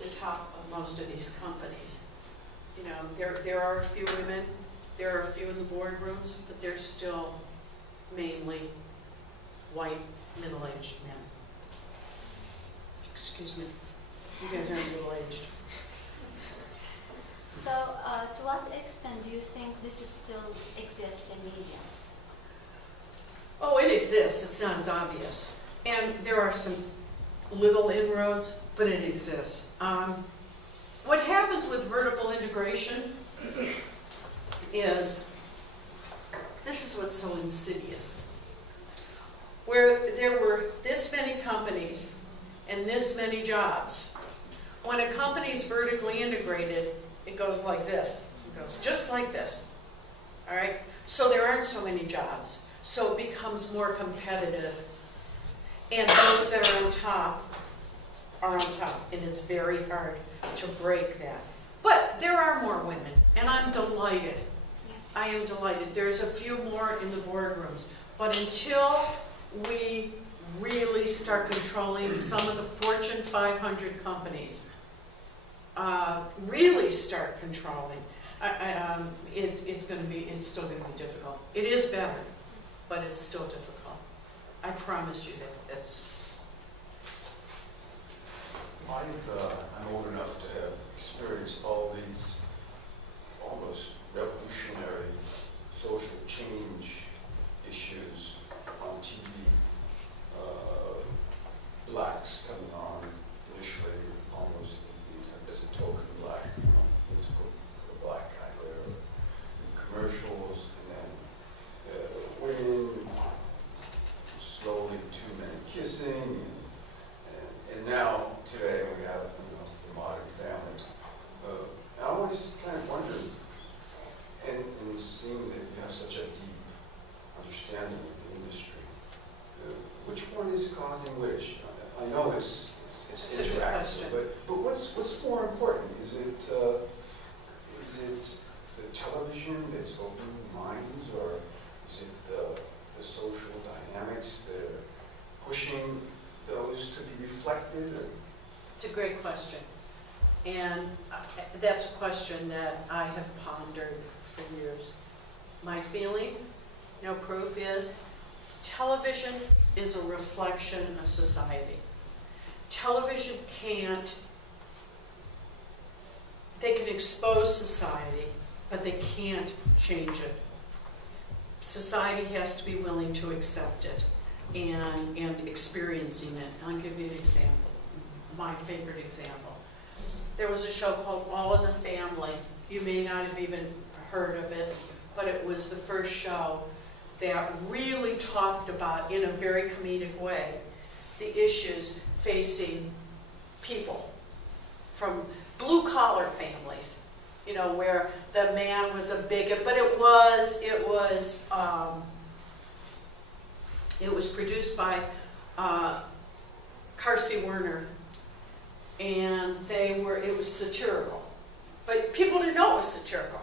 of most of these companies. You know, there are a few women, there are a few in the boardrooms, but they're still mainly white, middle-aged men. Excuse me, you guys aren't middle-aged. So, to what extent do you think this is still exists in media? Oh, it exists. It's not as obvious. And there are some little inroads, but it exists. What happens with vertical integration is, this is what's so insidious. Where there were this many companies and this many jobs, when a company is vertically integrated, it goes like this. It goes just like this. All right? So there aren't so many jobs. So it becomes more competitive. And those that are on top, and it's very hard to break that. But there are more women, and I'm delighted. I am delighted. There's a few more in the boardrooms. But until we really start controlling some of the Fortune 500 companies, really start controlling, it's still going to be difficult. It is better, but it's still difficult. I promise you that's. I'm old enough to have experienced all these almost revolutionary social change issues on TV. Blacks coming on initially, almost as a token black, you know, let's put a black guy there in commercials, and then women, slowly two men kissing, and now today we have, you know, the modern family. I always kind of wondered, and seeing that you have such a deep understanding of the industry, which one is causing which? I know it's interactive, but what's more important? Is it the television that's opening minds, or is it the social dynamics that are pushing those to be reflected? Or? It's a great question, and that's a question that I have pondered for years. My feeling, no proof, is television is a reflection of society. Television they can expose society, but they can't change it. Society has to be willing to accept it and experiencing it. I'll give you an example, my favorite example. There was a show called All in the Family. You may not have even heard of it, but it was the first show that really talked about, in a very comedic way, the issues facing people from blue-collar families, you know, where the man was a bigot, but it was produced by Carsey Werner, and it was satirical, but people didn't know it was satirical,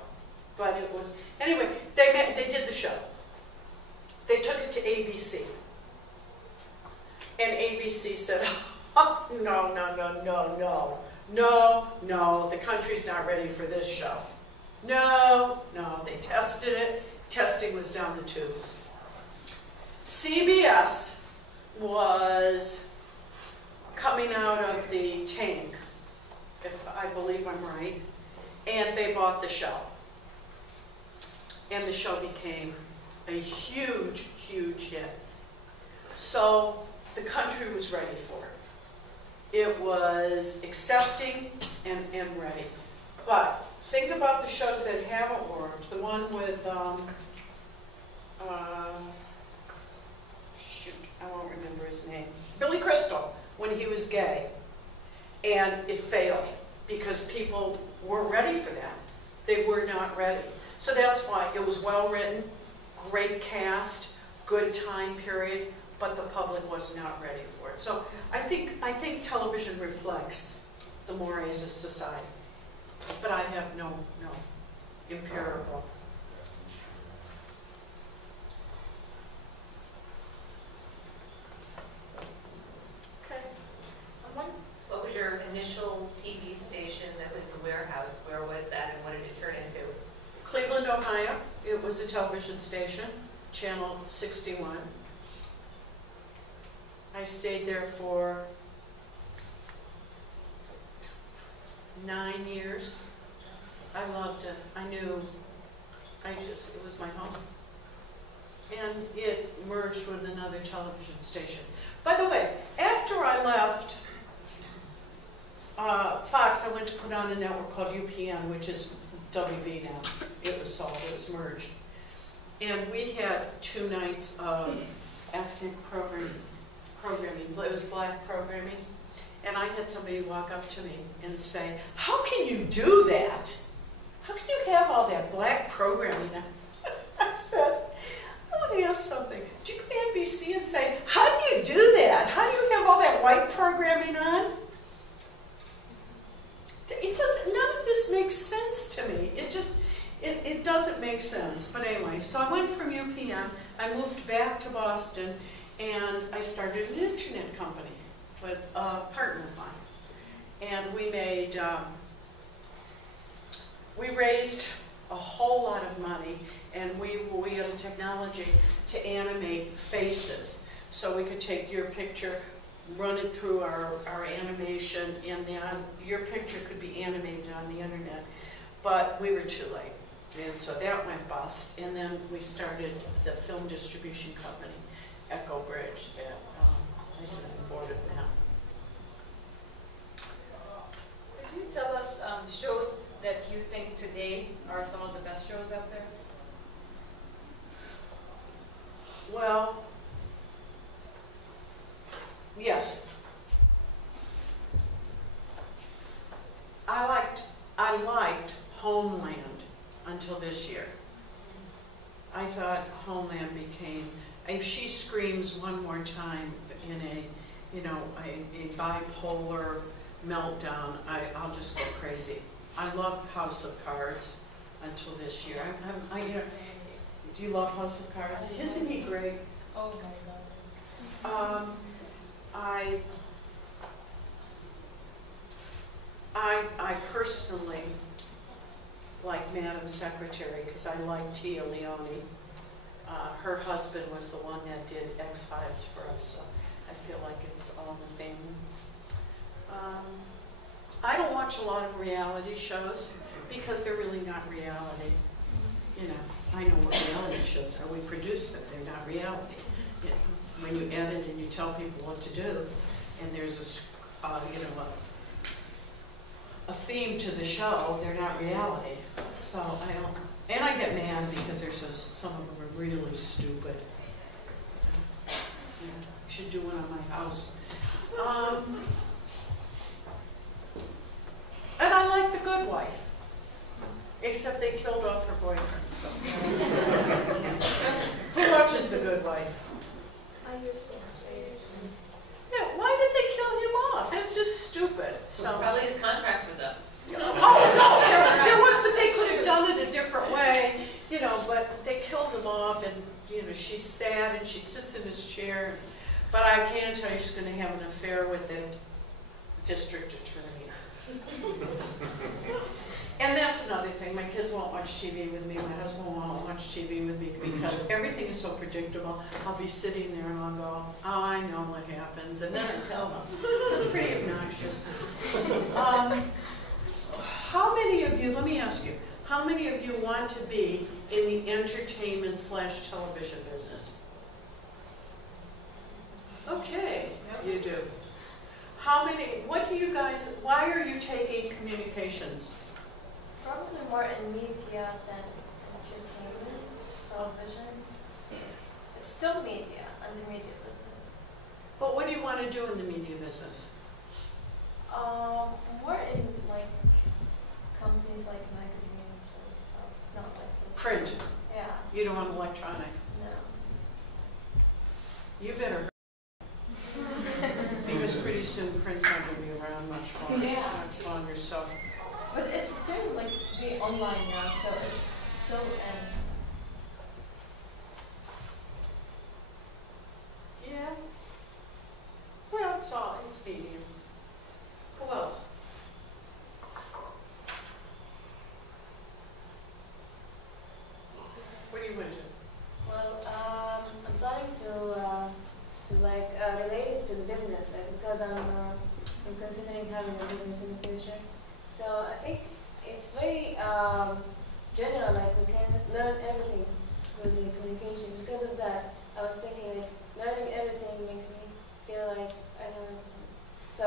but it was, anyway, they did the show. They took it to ABC, and ABC said, oh, no, the country's not ready for this show. No, they tested it. Testing was down the tubes. CBS was coming out of the tank, if I believe I'm right, and they bought the show. And the show became a huge, huge hit. So the country was ready for it. It was accepting and ready. But think about the shows that haven't worked. The one with, shoot, I won't remember his name. Billy Crystal, when he was gay. And it failed because people weren't ready for that. They were not ready. So that's why it was well written, great cast, good time period, but the public was not ready for it. So I think television reflects the mores of society. but I have no empirical. Okay. What was your initial TV station that was the warehouse? Where was that and what did it turn into? Cleveland, Ohio. It was a television station, channel 61. I stayed there for 9 years. I loved it. It was my home. And it merged with another television station. By the way, after I left Fox, I went to put on a network called UPN, which is WB now. It was sold, it was merged. And we had 2 nights of ethnic programming. It was black programming. And I had somebody walk up to me and say, "How can you do that? How can you have all that black programming?" I said, "I want to ask something. Do you go to NBC and say, how do you do that? How do you have all that white programming on?" It doesn't, none of this makes sense to me. It doesn't make sense. But anyway, so I went from UPN, I moved back to Boston, and I started an internet company with a partner of mine. And we raised a whole lot of money, and we had a technology to animate faces. So we could take your picture, run it through our animation, and then your picture could be animated on the internet. But we were too late. And so that went bust. And then we started the film distribution company, Echo Bridge, that I sit on the board of now. Could you tell us shows that you think today are some of the best shows out there? Well, yes. I liked Homeland until this year. I thought Homeland became, if she screams one more time in a bipolar meltdown, I'll just go crazy. I loved House of Cards until this year. Do you love House of Cards? Isn't he great? Oh my God. I personally like Madam Secretary because I like Tia Leone. Her husband was the one that did X-Files for us, so I feel like it's all in the family. I don't watch a lot of reality shows because they're really not reality. You know, I know what reality shows are. We produce them. They're not reality. When you edit and you tell people what to do, and there's a theme to the show, they're not reality. So I don't, and I get mad because some of them are really stupid. I should do one on my house. And I like The Good Wife, except they killed off her boyfriend. So who watches The Good Wife? I used to. Yeah, why did they kill him off? That was just stupid. So Probably his contract was up. oh no, there was, but they could have done it a different way, But they killed him off, and she's sad and she sits in his chair. But I can tell you, she's going to have an affair with the district attorney. And that's another thing. My kids won't watch TV with me. My husband won't watch TV with me because everything is so predictable. I'll be sitting there and I'll go, "Oh, I know what happens," and then I tell them. So it's pretty obnoxious. How many of you? Let me ask you. How many of you want to be in the entertainment/television business? Okay, you do. How many? What do you guys? Why are you taking communications? Probably more in media than entertainment, television. It's still media, and the media business. But what do you want to do in the media business? More in like companies like magazines and stuff. It's not like Print. Yeah. You don't want electronic. No. You better. Because pretty soon print's not going to be around much longer. Yeah. Much longer. So. But it's still like online now, so it's still Yeah. Well, it's medium. Who else? What are you into? Well, I'm planning to like relate it to the business, like because I'm considering having a business in the future. So I think it's very general. Like we can learn everything with the communication. Because of that, I was thinking like learning everything makes me feel like I know everything. So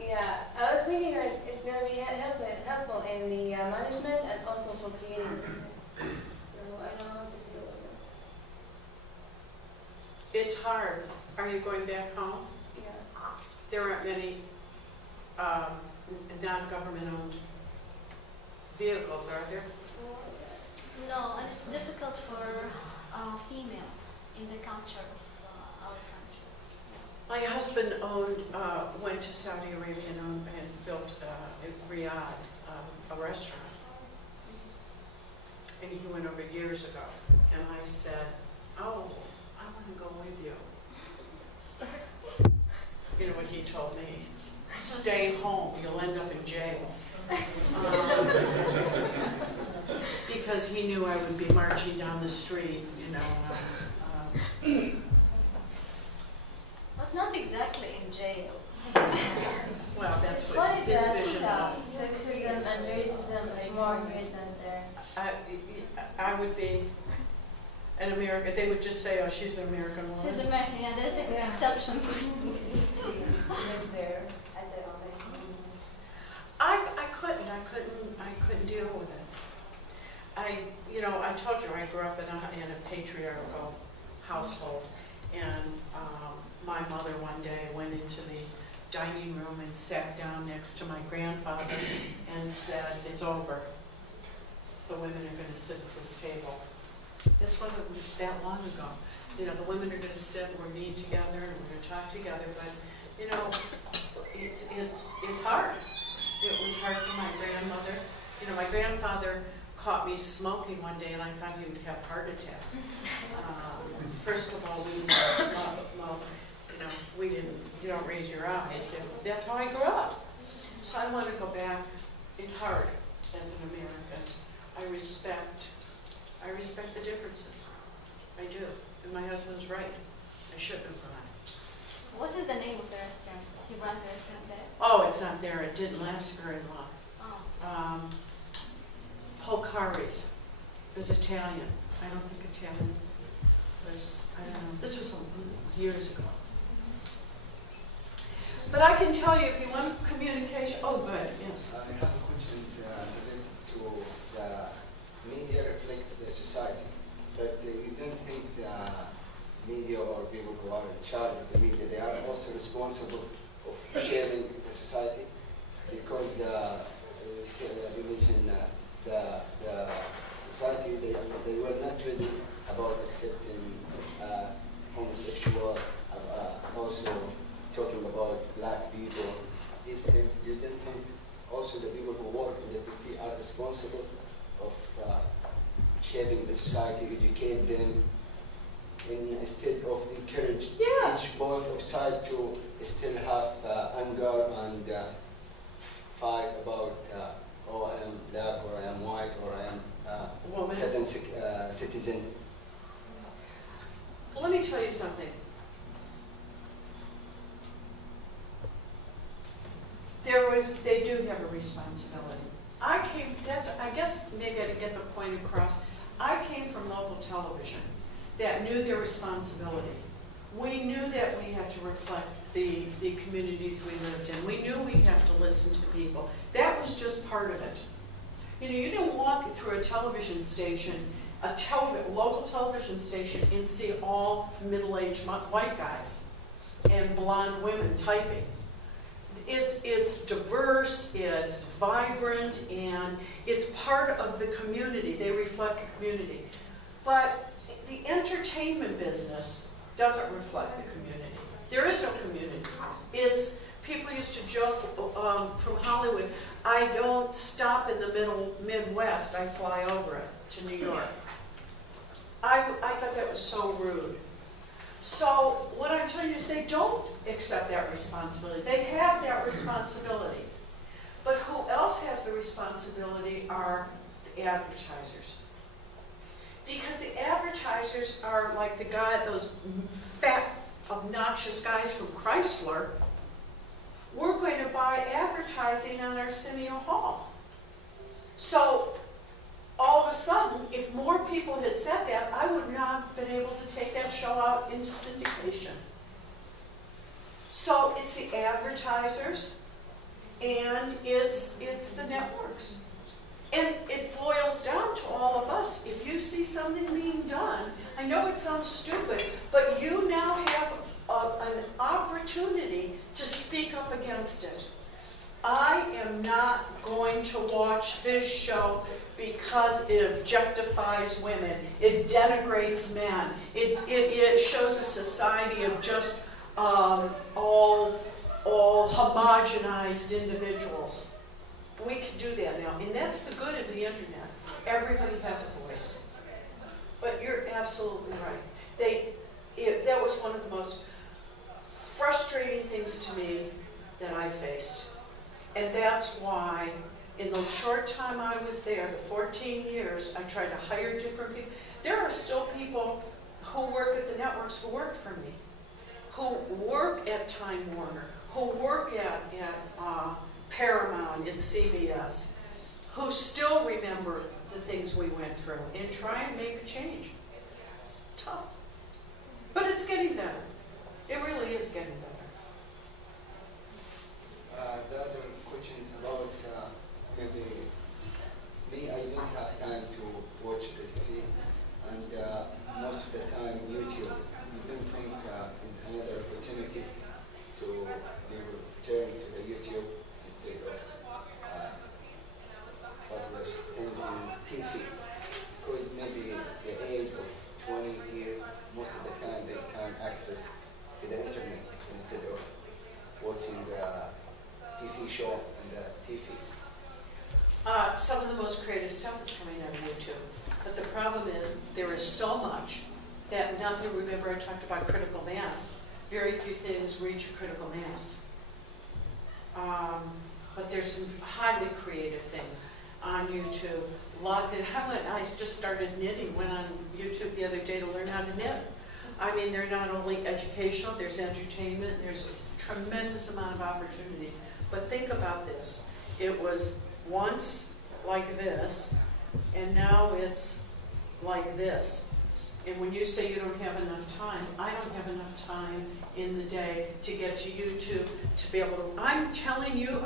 yeah, I was thinking like it's gonna be helpful in the management and also for creating business. So I know how to deal with it. It's hard. Are you going back home? Yes. There aren't many non-government-owned vehicles, are there? No, it's difficult for female in the culture of our country. My husband went to Saudi Arabia and built in Riyadh a restaurant. And he went over years ago. And I said, oh, I want to go with you. You know what he told me? Stay home, you'll end up in jail. Because he knew I would be marching down the street, you know. But not exactly in jail. Well, that's it's what funny his that vision was. sexism and racism is more great there. I would be an American. They would just say, oh, she's an American woman. She's American, yeah, there's an exception for Live there at the I couldn't deal with it. I told you I grew up in a patriarchal household, and my mother one day went into the dining room and sat down next to my grandfather and said, it's over. The women are going to sit at this table. This wasn't that long ago. You know, the women are going to sit, we're going to eat together, and we're going to talk together, but, you know, it's hard. It was hard for my grandmother. You know, my grandfather caught me smoking one day, and I thought he would have a heart attack. First of all, we didn't smoke. You know, you don't raise your eyes. And that's how I grew up. So I want to go back. It's hard as an American. I respect the differences. I do. And my husband's right. I shouldn't have gone. What is the name of the restaurant? He runs a restaurant there. Oh, it's not there. It didn't last very long. Oh. Polcari's. It was Italian. I don't think Italian was, I don't know. This was years ago. But I can tell you if you want communication. Oh, good. Yes. I have a question related to the media reflect the society, but you don't think the media or people who are in charge of the media, they are also responsible of shaping the society? Because you mentioned the society, they were not ready about accepting homosexual, also talking about black people. These things, you don't think also the people who work in the TV are responsible of shaping the society, educate them, instead of encourage each both of sides to still have anger and fight about oh, I am black or I am white or I am certain citizen. Let me tell you something. They do have a responsibility. I guess maybe I didn't get the point across. I came from local television that knew their responsibility. We knew that we had to reflect the communities we lived in. We knew we'd have to listen to people. That was just part of it. You know, you didn't walk through a television station, local television station, and see all middle-aged white guys and blonde women typing. It's diverse, it's vibrant, and it's part of the community. They reflect the community. But the entertainment business doesn't reflect the community. There is no community. It's People used to joke from Hollywood, I don't stop in the Midwest, I fly over it to New York. I thought that was so rude. So what I'm telling you is they don't accept that responsibility. They have that responsibility. But who else has the responsibility are the advertisers. Because the advertisers are like the guy, those fat, obnoxious guys from Chrysler. We're going to buy advertising on Arsenio Hall. So all of a sudden, if more people had said that, I would not have been able to take that show out into syndication. So it's the advertisers and it's the networks. And it boils down to all of us. If you see something being done, I know it sounds stupid, but you now have an opportunity to speak up against it. I am not going to watch this show because it objectifies women. It denigrates men. It shows a society of just all homogenized individuals. We can do that now, and that's the good of the internet. Everybody has a voice. But you're absolutely right. That was one of the most frustrating things to me that I faced. And that's why, in the short time I was there, the 14 years, I tried to hire different people. There are still people who work at the networks who work for me, who work at Time Warner, who work at Paramount, at CBS, who still remember the things we went through and try and make a change. It's tough. But it's getting better. It really is getting better. The other question is about maybe me. I don't have time to watch the TV, and most of the time YouTube. You don't think is another opportunity to turn to the YouTube instead of publish things on TV? Because maybe the age of 20 years, most of the time they can access to the internet instead of watching the TV show and the TV. Some of the most creative stuff is coming out of YouTube. But the problem is there is so much that nothing, remember I talked about critical mass. Very few things reach critical mass. But there's some highly creative things on YouTube. A lot of it, I just started knitting, went on YouTube the other day to learn how to knit. I mean, they're not only educational, there's entertainment, there's a tremendous amount of opportunities. But think about this. It was once like this, and now it's like this. And when you say you don't have enough time, I don't have enough time in the day to get to YouTube to be able to. I'm telling you,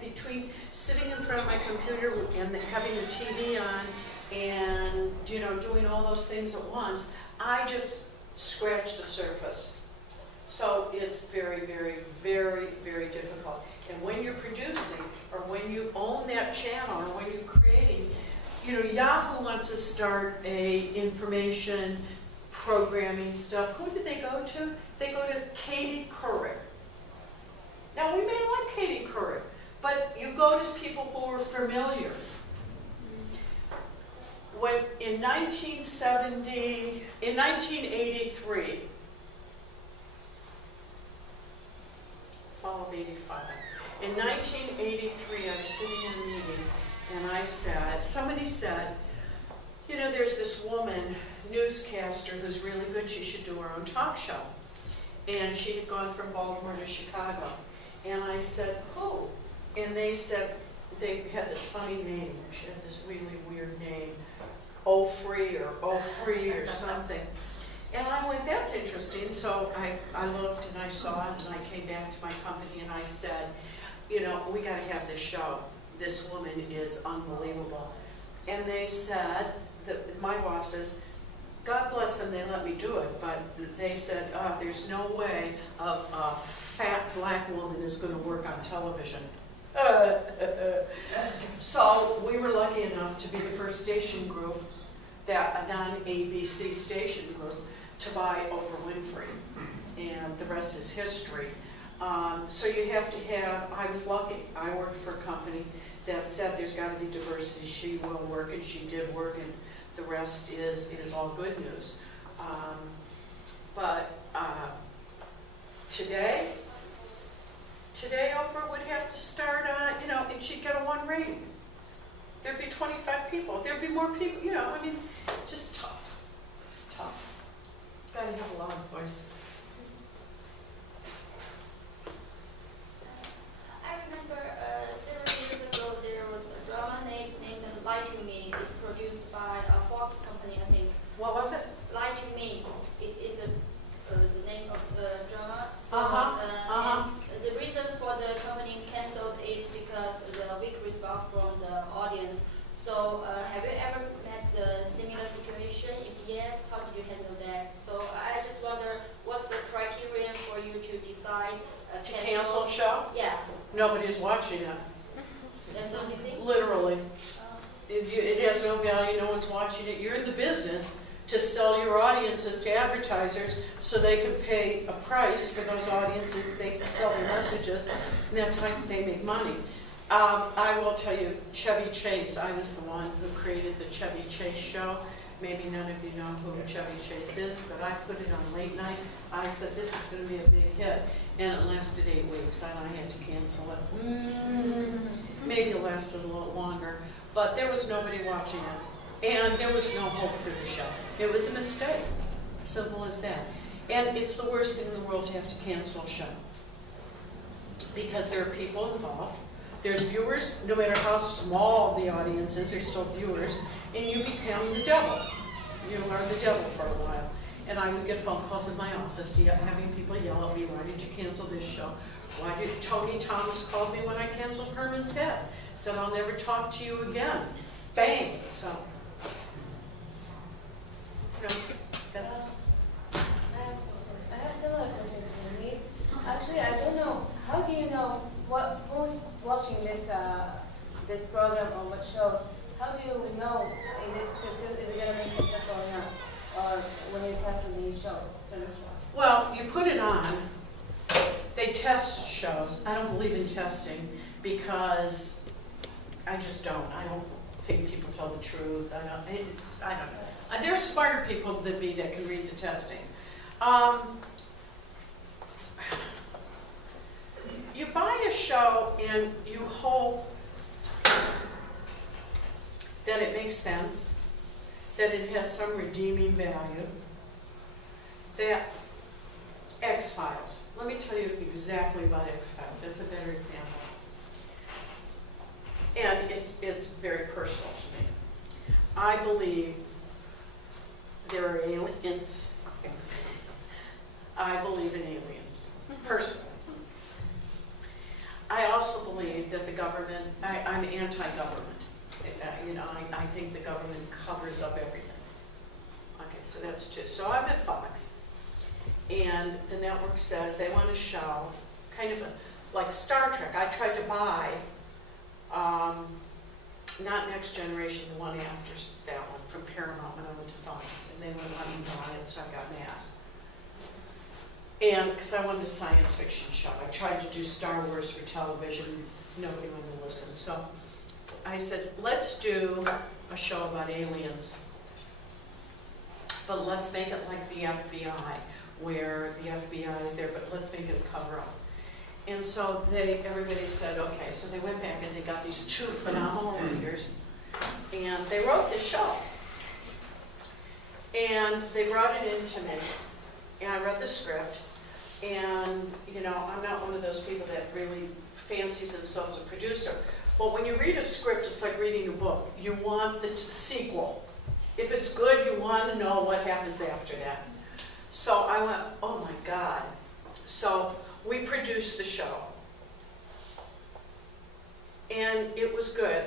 between sitting in front of my computer and having the TV on and doing all those things at once, I just scratch the surface. So it's very, very, very, very difficult. And when you're producing, or when you own that channel, or when you're creating, Yahoo wants to start a information programming stuff. Who did they go to? They go to Katie Couric. Now, we may like Katie Couric, but you go to people who are familiar. When in 1983, fall of 85. In 1983, I was sitting in a meeting, and somebody said, there's this woman, newscaster, who's really good. She should do her own talk show. And she had gone from Baltimore to Chicago. And I said, who? And they said, they had this funny name. She had this really weird name, Free or something. And I went, that's interesting. So I looked and I saw it, and I came back to my company and I said, we got to have this show. This woman is unbelievable. And they said, my boss says, God bless them, they let me do it, but they said, there's no way a fat black woman is going to work on television. So we were lucky enough to be the first station group, a non-ABC station group, to buy Oprah Winfrey. And the rest is history. So you have to have, I was lucky, I worked for a company that said there's got to be diversity. She will work, and she did work, and the rest is all good news. But today Oprah would have to start, and she'd get a 1 rating. There'd be 25 people. There'd be more people, I mean, just tough. It's tough. Gotta have a lot of voice. I remember several years ago there was a drama named Lie to Me. It's produced by a Fox company, I think. What was it? Lie to Me. It is the name of the drama. So, and the reason for the company canceled it because the weak response from the audience. So have you ever met the similar situation? If yes, how did you handle that? So I just wonder, what's the criterion for you to decide To cancel a show? Yeah. Nobody's watching it. That's the only thing? Literally. It has no value, no one's watching it. You're in the business to sell your audiences to advertisers so they can pay a price for those audiences, they can sell their messages, and that's how they make money. I will tell you, Chevy Chase, I was the one who created the Chevy Chase show. Maybe none of you know who Chevy Chase is, but I put it on late night. I said, this is going to be a big hit. And it lasted 8 weeks, and I had to cancel it. Maybe it lasted a little longer, but there was nobody watching it. And there was no hope for the show. It was a mistake. Simple as that. And it's the worst thing in the world to have to cancel a show. Because there are people involved. There's viewers, no matter how small the audience is, there's still viewers. And you become the devil. You are the devil for a while. And I would get phone calls in my office, having people yell at me, why did you cancel this show? Why did Tony Thomas called me when I canceled Herman's Head? Said, I'll never talk to you again. Bang! So, that's... I have similar questions for me. Actually, I don't know. How do you know who's watching this this program or what shows? How do you know is it going to be successful or not? Or when you cancel the show, certain show? Well, you put it on. They test shows. I don't believe in testing because I just don't. I don't think people tell the truth. I don't know. There's smarter people than me that can read the testing. You buy a show and you hope that it makes sense, that it has some redeeming value. That X-Files. Let me tell you exactly about X-Files. That's a better example. And it's very personal to me. I believe there are aliens. I believe in aliens, personally. I also believe that the government, I'm anti-government. I think the government covers up everything. Okay, so that's just, so I'm at Fox. And the network says they want to show kind of like Star Trek. I tried to buy, not Next Generation, the one after that one from Paramount when I went to Fox, and they wouldn't let me buy it, so I got mad. And because I wanted a science fiction show, I tried to do Star Wars for television. Nobody wanted to listen, so I said, let's do a show about aliens, but let's make it like the FBI, where the FBI is there, but let's make it a cover-up. And so everybody said, okay. So they went back and they got these 2 phenomenal writers, and they wrote this show. And they brought it in to me, and I read the script, and I'm not one of those people that really fancies themselves a producer. But when you read a script, it's like reading a book. You want the sequel. If it's good, you want to know what happens after that. So I went, oh my God. So we produced the show. And it was good,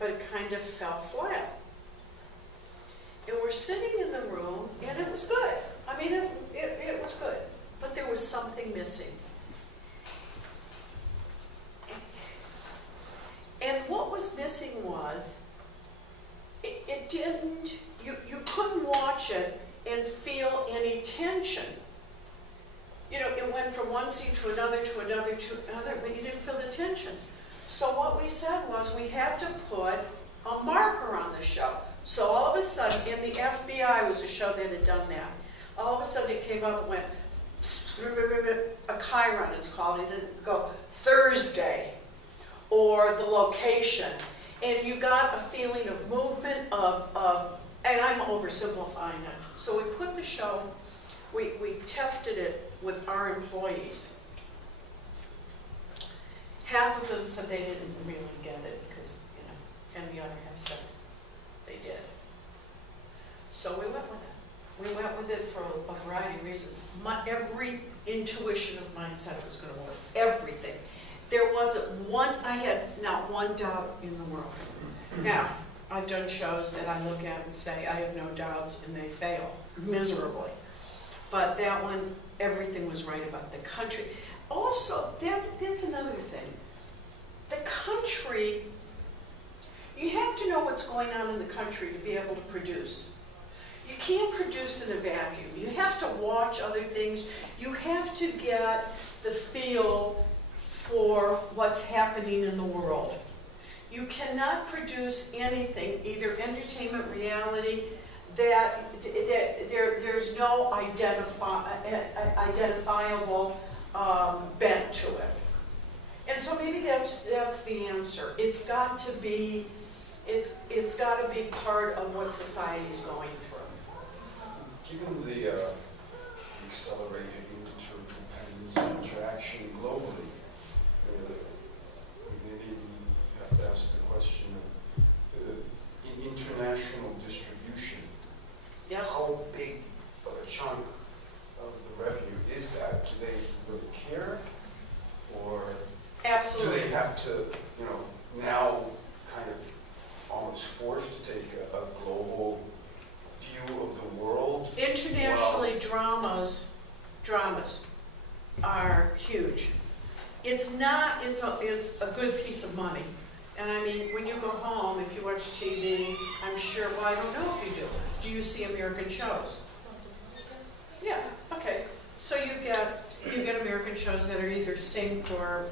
but it kind of fell flat. And we're sitting in the room, and it was good. I mean, it was good. But there was something missing. And what was missing was, it didn't, you couldn't watch it and feel any tension. you know, it went from one scene to another, but you didn't feel the tension. So what we said was we had to put a marker on the show. So all of a sudden, in the FBI was a show that had done that. All of a sudden it came up and went, a chyron it's called, it didn't go Thursday, or the location. And you got a feeling of movement, and I'm oversimplifying it. So we put the show, we tested it with our employees. Half of them said they didn't really get it, because, you know, and the other half said they did. So we went with it. We went with it for a variety of reasons. Every intuition of mine said it was going to work. Everything. There wasn't one, I had not one doubt in the world. Now, I've done shows that I look at and say, I have no doubts, and they fail miserably. But that one, everything was right about the country. Also, that's another thing. The country, you have to know what's going on in the country to be able to produce. You can't produce in a vacuum. You have to watch other things. You have to get the feel for what's happening in the world. You cannot produce anything, either entertainment, reality, that there's no identifiable bent to it. And so maybe that's the answer. It's got to be part of what society is going through. Given the accelerated interaction globally, maybe you have to ask the question of in international distribution. Yes. How big of a chunk of the revenue is that? Do they really care, or absolutely do they have to, you know, now kind of almost forced to take a global view of the world? Internationally, dramas are huge. It's a good piece of money. And I mean, when you go home, if you watch TV, I'm sure, well, I don't know if you do. Do you see American shows? Yeah, okay. So you get American shows that are either synced or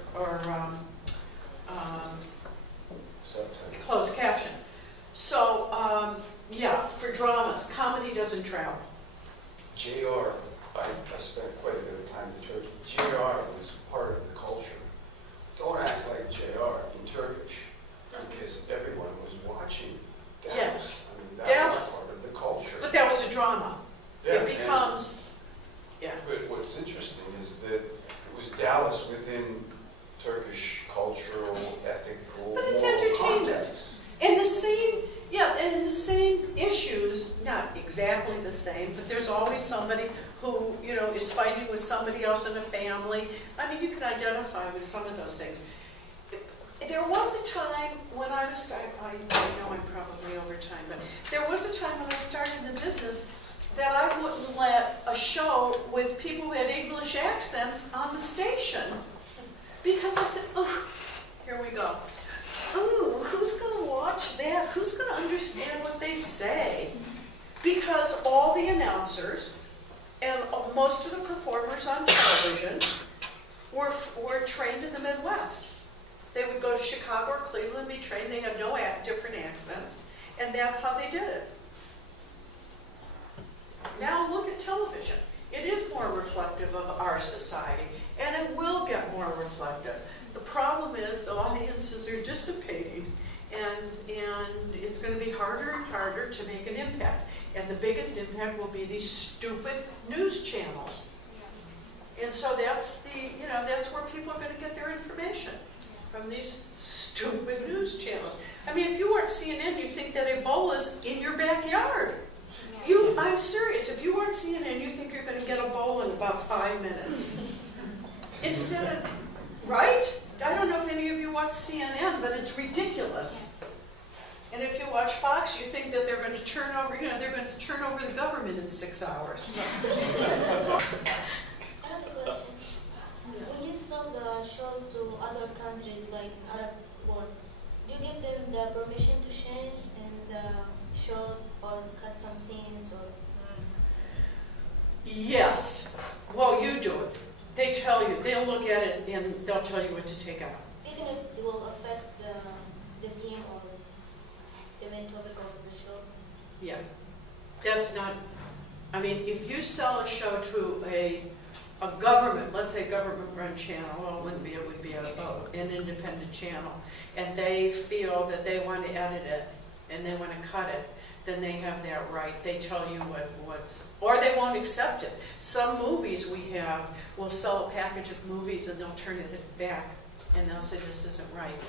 closed caption. So, yeah, for dramas, comedy doesn't travel. JR, I spent quite a bit of time in Turkey. JR was part of the culture. Don't act like JR in Turkish, because everyone was watching Dallas. Yes. I mean, that Dallas was part of the culture. But that was a drama. Yeah, it becomes, yeah. But what's interesting is that it was Dallas within Turkish cultural, ethical, but it's moral entertainment. context. And the same, yeah, and the same issues, not exactly the same, but there's always somebody who, you know, is fighting with somebody else in a family. I mean, you can identify with some of those things. There was a time when I was, I know I'm probably over time, but there was a time when I started in the business that I wouldn't let a show with people who had English accents on the station, because I said, oh, here we go. Ooh, who's going to watch that? Who's going to understand what they say? Because all the announcers and most of the performers on television were trained in the Midwest. They would go to Chicago or Cleveland, be trained. They have no different accents, and that's how they did it. Now look at television. It is more reflective of our society, and it will get more reflective. The problem is the audiences are dissipating, and it's going to be harder and harder to make an impact. And the biggest impact will be these stupid news channels. And so that's that's where people are going to get their information, from these stupid news channels. I mean, if you weren't CNN, you think that Ebola's in your backyard. I'm serious. If you weren't CNN, you think you're going to get Ebola in about 5 minutes. Instead of, right? I don't know if any of you watch CNN, but it's ridiculous. And if you watch Fox, you think that they're going to turn over, they're going to turn over the government in 6 hours. I have a question. When you sell the shows to other countries, like Arab world, do you give them the permission to change in the shows or cut some scenes or? Yes. Well, you do it. and they'll tell you what to take out. Even if it will affect the theme or the main topic of the show. Yeah, that's not, I mean, if you sell a show to a government, let's say government-run channel, well, it wouldn't be, it would be an independent channel, and they feel that they want to edit it and they want to cut it, then they have that right. They tell you what's, or they won't accept it. Some movies we have will sell a package of movies and they'll turn it back and they'll say this isn't right.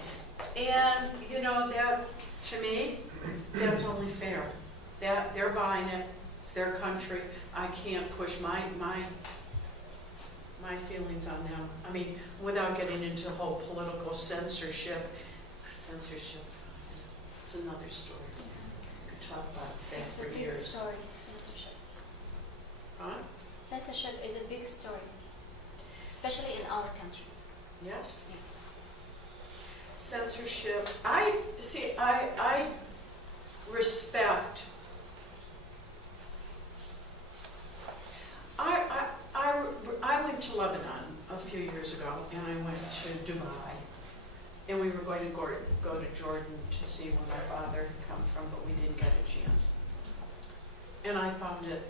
And you know, that to me, that's only fair. That they're buying it, it's their country. I can't push my feelings on them. I mean, without getting into the whole political censorship. Censorship, it's another story. Talk about that for years. It's a big story, censorship. Huh? Censorship is a big story, especially in our countries. Yes. Yeah. Censorship. I respect. I went to Lebanon a few years ago, and I went to Dubai. And we were going to go to Jordan to see where my father had come from, but we didn't get a chance. And I found it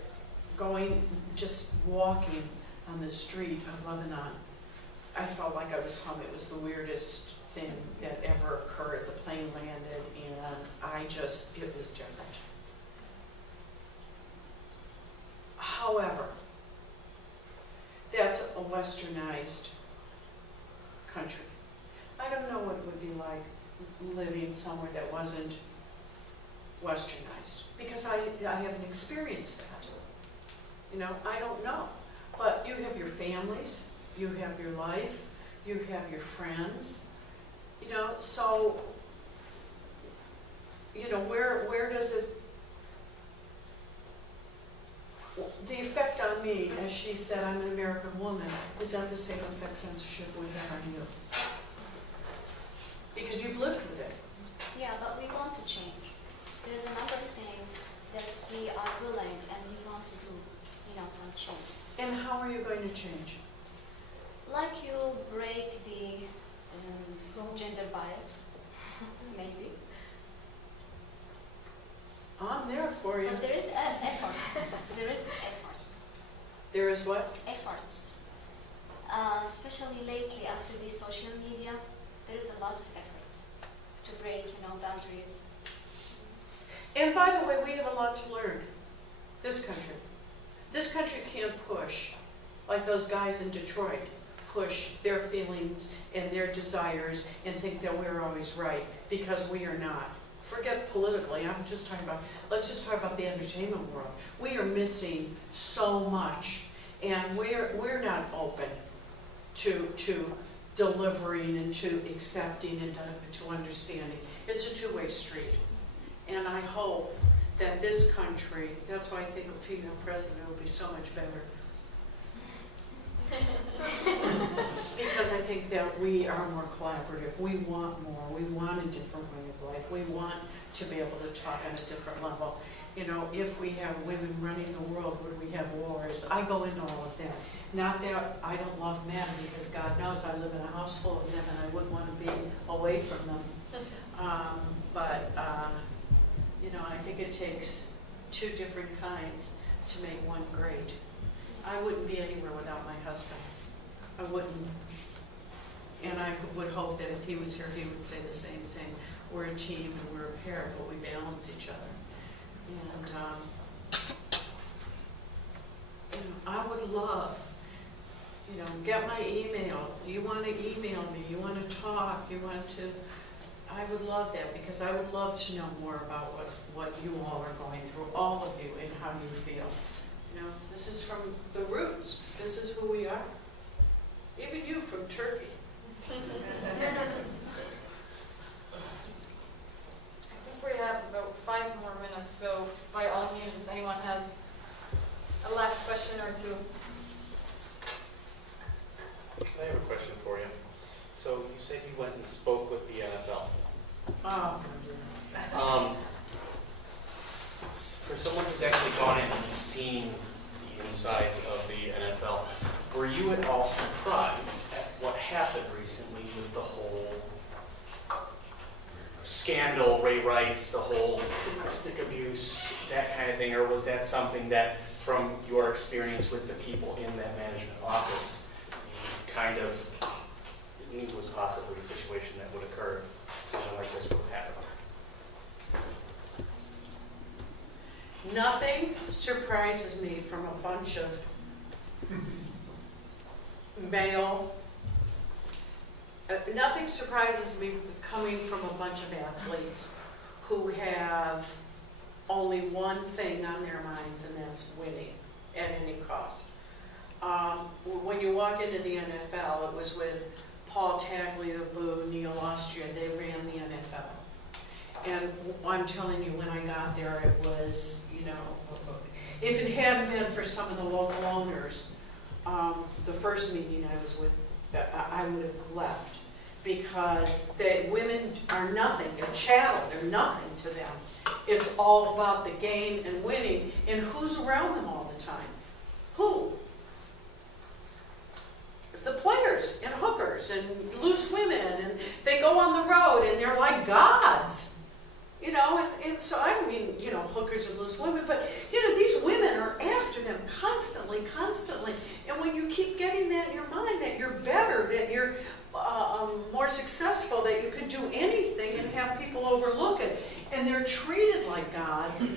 just walking on the street of Lebanon, I felt like I was home. It was the weirdest thing that ever occurred. The plane landed, and it was different. However, that's a westernized country. I don't know what it would be like living somewhere that wasn't westernized, because I haven't experienced that. You know, I don't know. But you have your families, you have your life, you have your friends, you know, so, you know, where does it, the effect on me, as she said, I'm an American woman, is that the same effect censorship would have on you? Because you've lived with it. Yeah, but we want to change. There's another thing that we are willing and we want to do, you know, some change. And how are you going to change? Like you break the gender bias, maybe. I'm there for you. But there is an effort. There is efforts. There is what? Efforts. Especially lately after the social media, there is a lot of efforts to break, you know, boundaries. And by the way, we have a lot to learn. This country. This country can't push, like those guys in Detroit, push their feelings and their desires and think that we're always right, because we are not. Forget politically, I'm just talking about, let's just talk about the entertainment world. We are missing so much, and we're not open to delivering and to accepting and to understanding. It's a two-way street. And I hope that this country, that's why I think a female president would be so much better. Because I think that we are more collaborative. We want more. We want a different way of life. We want to be able to talk on a different level. You know, if we have women running the world, would we have wars? I go into all of that. Not that I don't love men, because God knows I live in a house full of men and I wouldn't want to be away from them. You know, I think it takes two different kinds to make one great. I wouldn't be anywhere without my husband. I wouldn't. And I would hope that if he was here, he would say the same thing. We're a team and we're a pair, but we balance each other. And you know, I would love, you know, get my email. Do you want to email me? You want to talk? You want to? I would love that, because I would love to know more about what you all are going through, all of you, and how you feel. You know, this is from the roots. This is who we are. Even you from Turkey. I think we have about 5 more minutes, so by all means, if anyone has a last question or two. I have a question for you. So you said you went and spoke with the NFL. For someone who's actually gone in and seen the insides of the NFL, were you at all surprised at what happened recently with the whole scandal, Ray Rice, the whole domestic abuse, that kind of thing, or was that something that, from your experience with the people in that management office, you kind of knew was possibly a situation that would occur if something like this would happen? Nothing surprises me from a bunch of male. Nothing surprises me coming from a bunch of athletes who have only one thing on their minds, and that's winning at any cost. When you walk into the NFL, it was with Paul Tagliabue, Neil Austria. They ran the NFL. And I'm telling you, when I got there, it was, you know, if it hadn't been for some of the local owners, the first meeting I was with, I would have left, because women are nothing. They're chattel. They're nothing to them. It's all about the game and winning, and who's around them all the time? Who? The players and hookers and loose women, and they go on the road and they're like gods. You know, and so I don't mean, you know, hookers and loose women, but, you know, these women are after them constantly, constantly. And when you keep getting that in your mind, that you're better, that you're more successful, that you could do anything and have people overlook it, and they're treated like gods,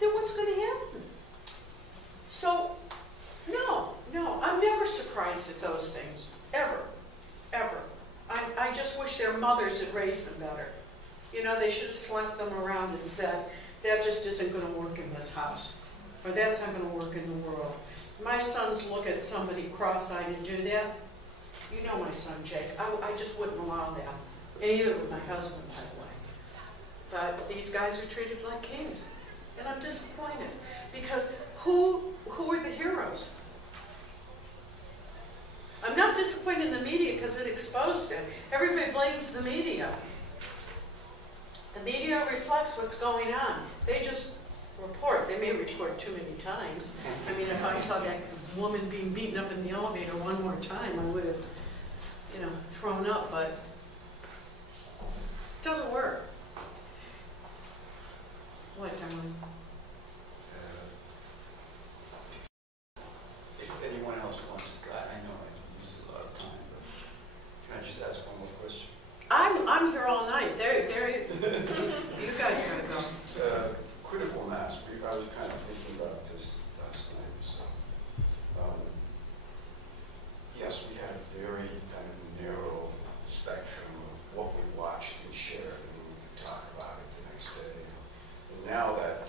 then what's going to happen? So, no, I'm never surprised at those things, ever, ever. I just wish their mothers had raised them better. You know, they should have slapped them around and said, that just isn't going to work in this house, or that's not going to work in the world. My sons look at somebody cross-eyed and do that. You know my son, Jake. I just wouldn't allow that. And either with my husband, by the way. But these guys are treated like kings. And I'm disappointed. Because who are the heroes? I'm not disappointed in the media because it exposed it. Everybody blames the media. The media reflects what's going on. They just report. They may report too many times. I mean, if I saw that woman being beaten up in the elevator one more time, I would have, you know, thrown up, but it doesn't work. What, darling? If anyone else wants to, I know I use a lot of time, but can I just ask one more question? I'm here all night. You guys gotta go. Critical mass. I was kind of thinking about this last night. So, yes, we had a very kind of narrow spectrum of what we watched and shared, and we could talk about it the next day. And now that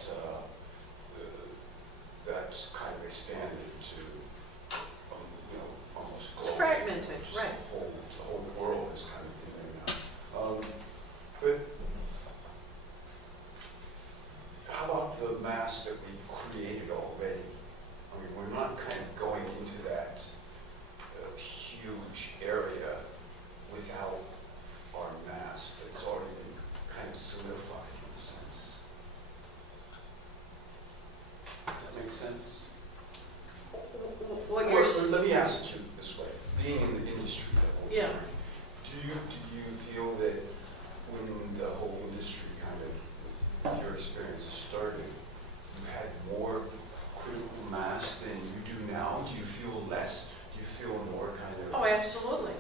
that's kind of expanded to, you know, almost global. It's fragmented, right? The whole world is kind of in there now. But how about the mass that we've created already? I mean, we're not kind of going into that huge area without our mass that's already been kind of solidified in a sense. Does that make sense? What you're Let me ask you this way. Being in the industry the whole yeah. time, did you feel that when the whole industry kind of, with your experience started, you had more critical mass than you do now? Do you feel less? Do you feel more kind of... Oh, absolutely.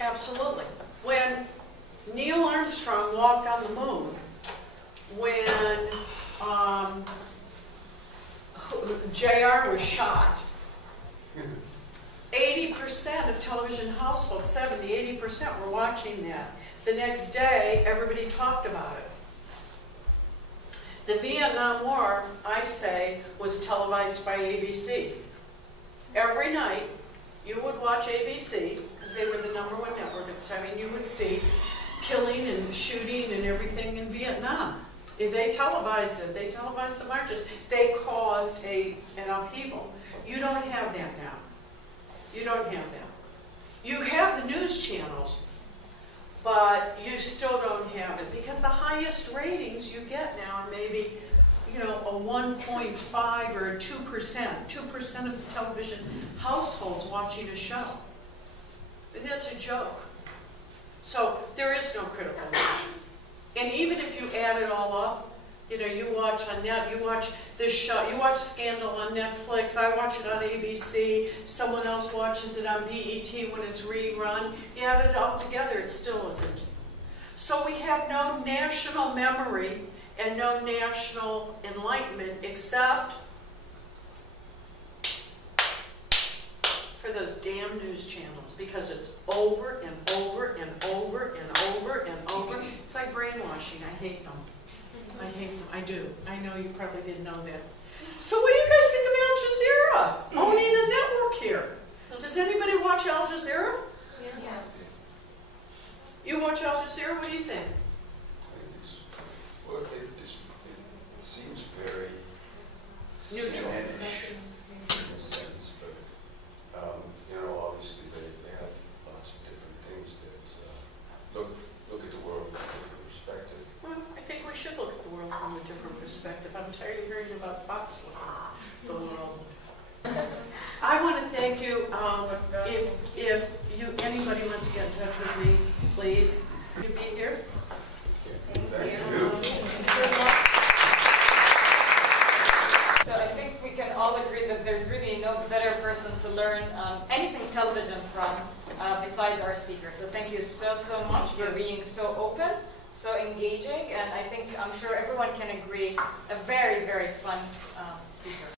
Absolutely. When Neil Armstrong walked on the moon, when JR was shot, 80% of television households, 70, 80% were watching that. The next day, everybody talked about it. The Vietnam War, I say, was televised by ABC. Every night, you would watch ABC, because they were the #1 network at the time, and you would see killing and shooting and everything in Vietnam. They televised it. They televised the marches. They caused an upheaval. You don't have that now. You don't have that. You have the news channels, but you still don't have it, because the highest ratings you get now are maybe, you know, a 1.5 or a 2%. 2% of the television households watching a show. That's a joke. So there is no critical mass. And even if you add it all up, you know, you watch on net, you watch this show, you watch Scandal on Netflix, I watch it on ABC, someone else watches it on BET when it's rerun. You add it all together, it still isn't. So we have no national memory and no national enlightenment except for those damn news channels, because it's over and over and over and over and over. It's like brainwashing. I hate them. I hate them. I do. I know you probably didn't know that. So what do you guys think of Al Jazeera owning a network here? Does anybody watch Al Jazeera? Yes. You watch Al Jazeera? What do you think? Well, it seems very Neutral. CNN-ish in a sense, but you know, obviously they have lots of different things that look at the world from a different perspective. Well, I think we should look at the world from a different perspective. I'm tired of hearing about Fox looking at the world. I want to thank you. If anybody wants to get in touch with me, please. You be here. Thank you. Good luck. So I think we can all agree that there's really no better person to learn anything television from besides our speaker. So thank you so much for being so open, so engaging, and I'm sure everyone can agree, a very, very fun speaker.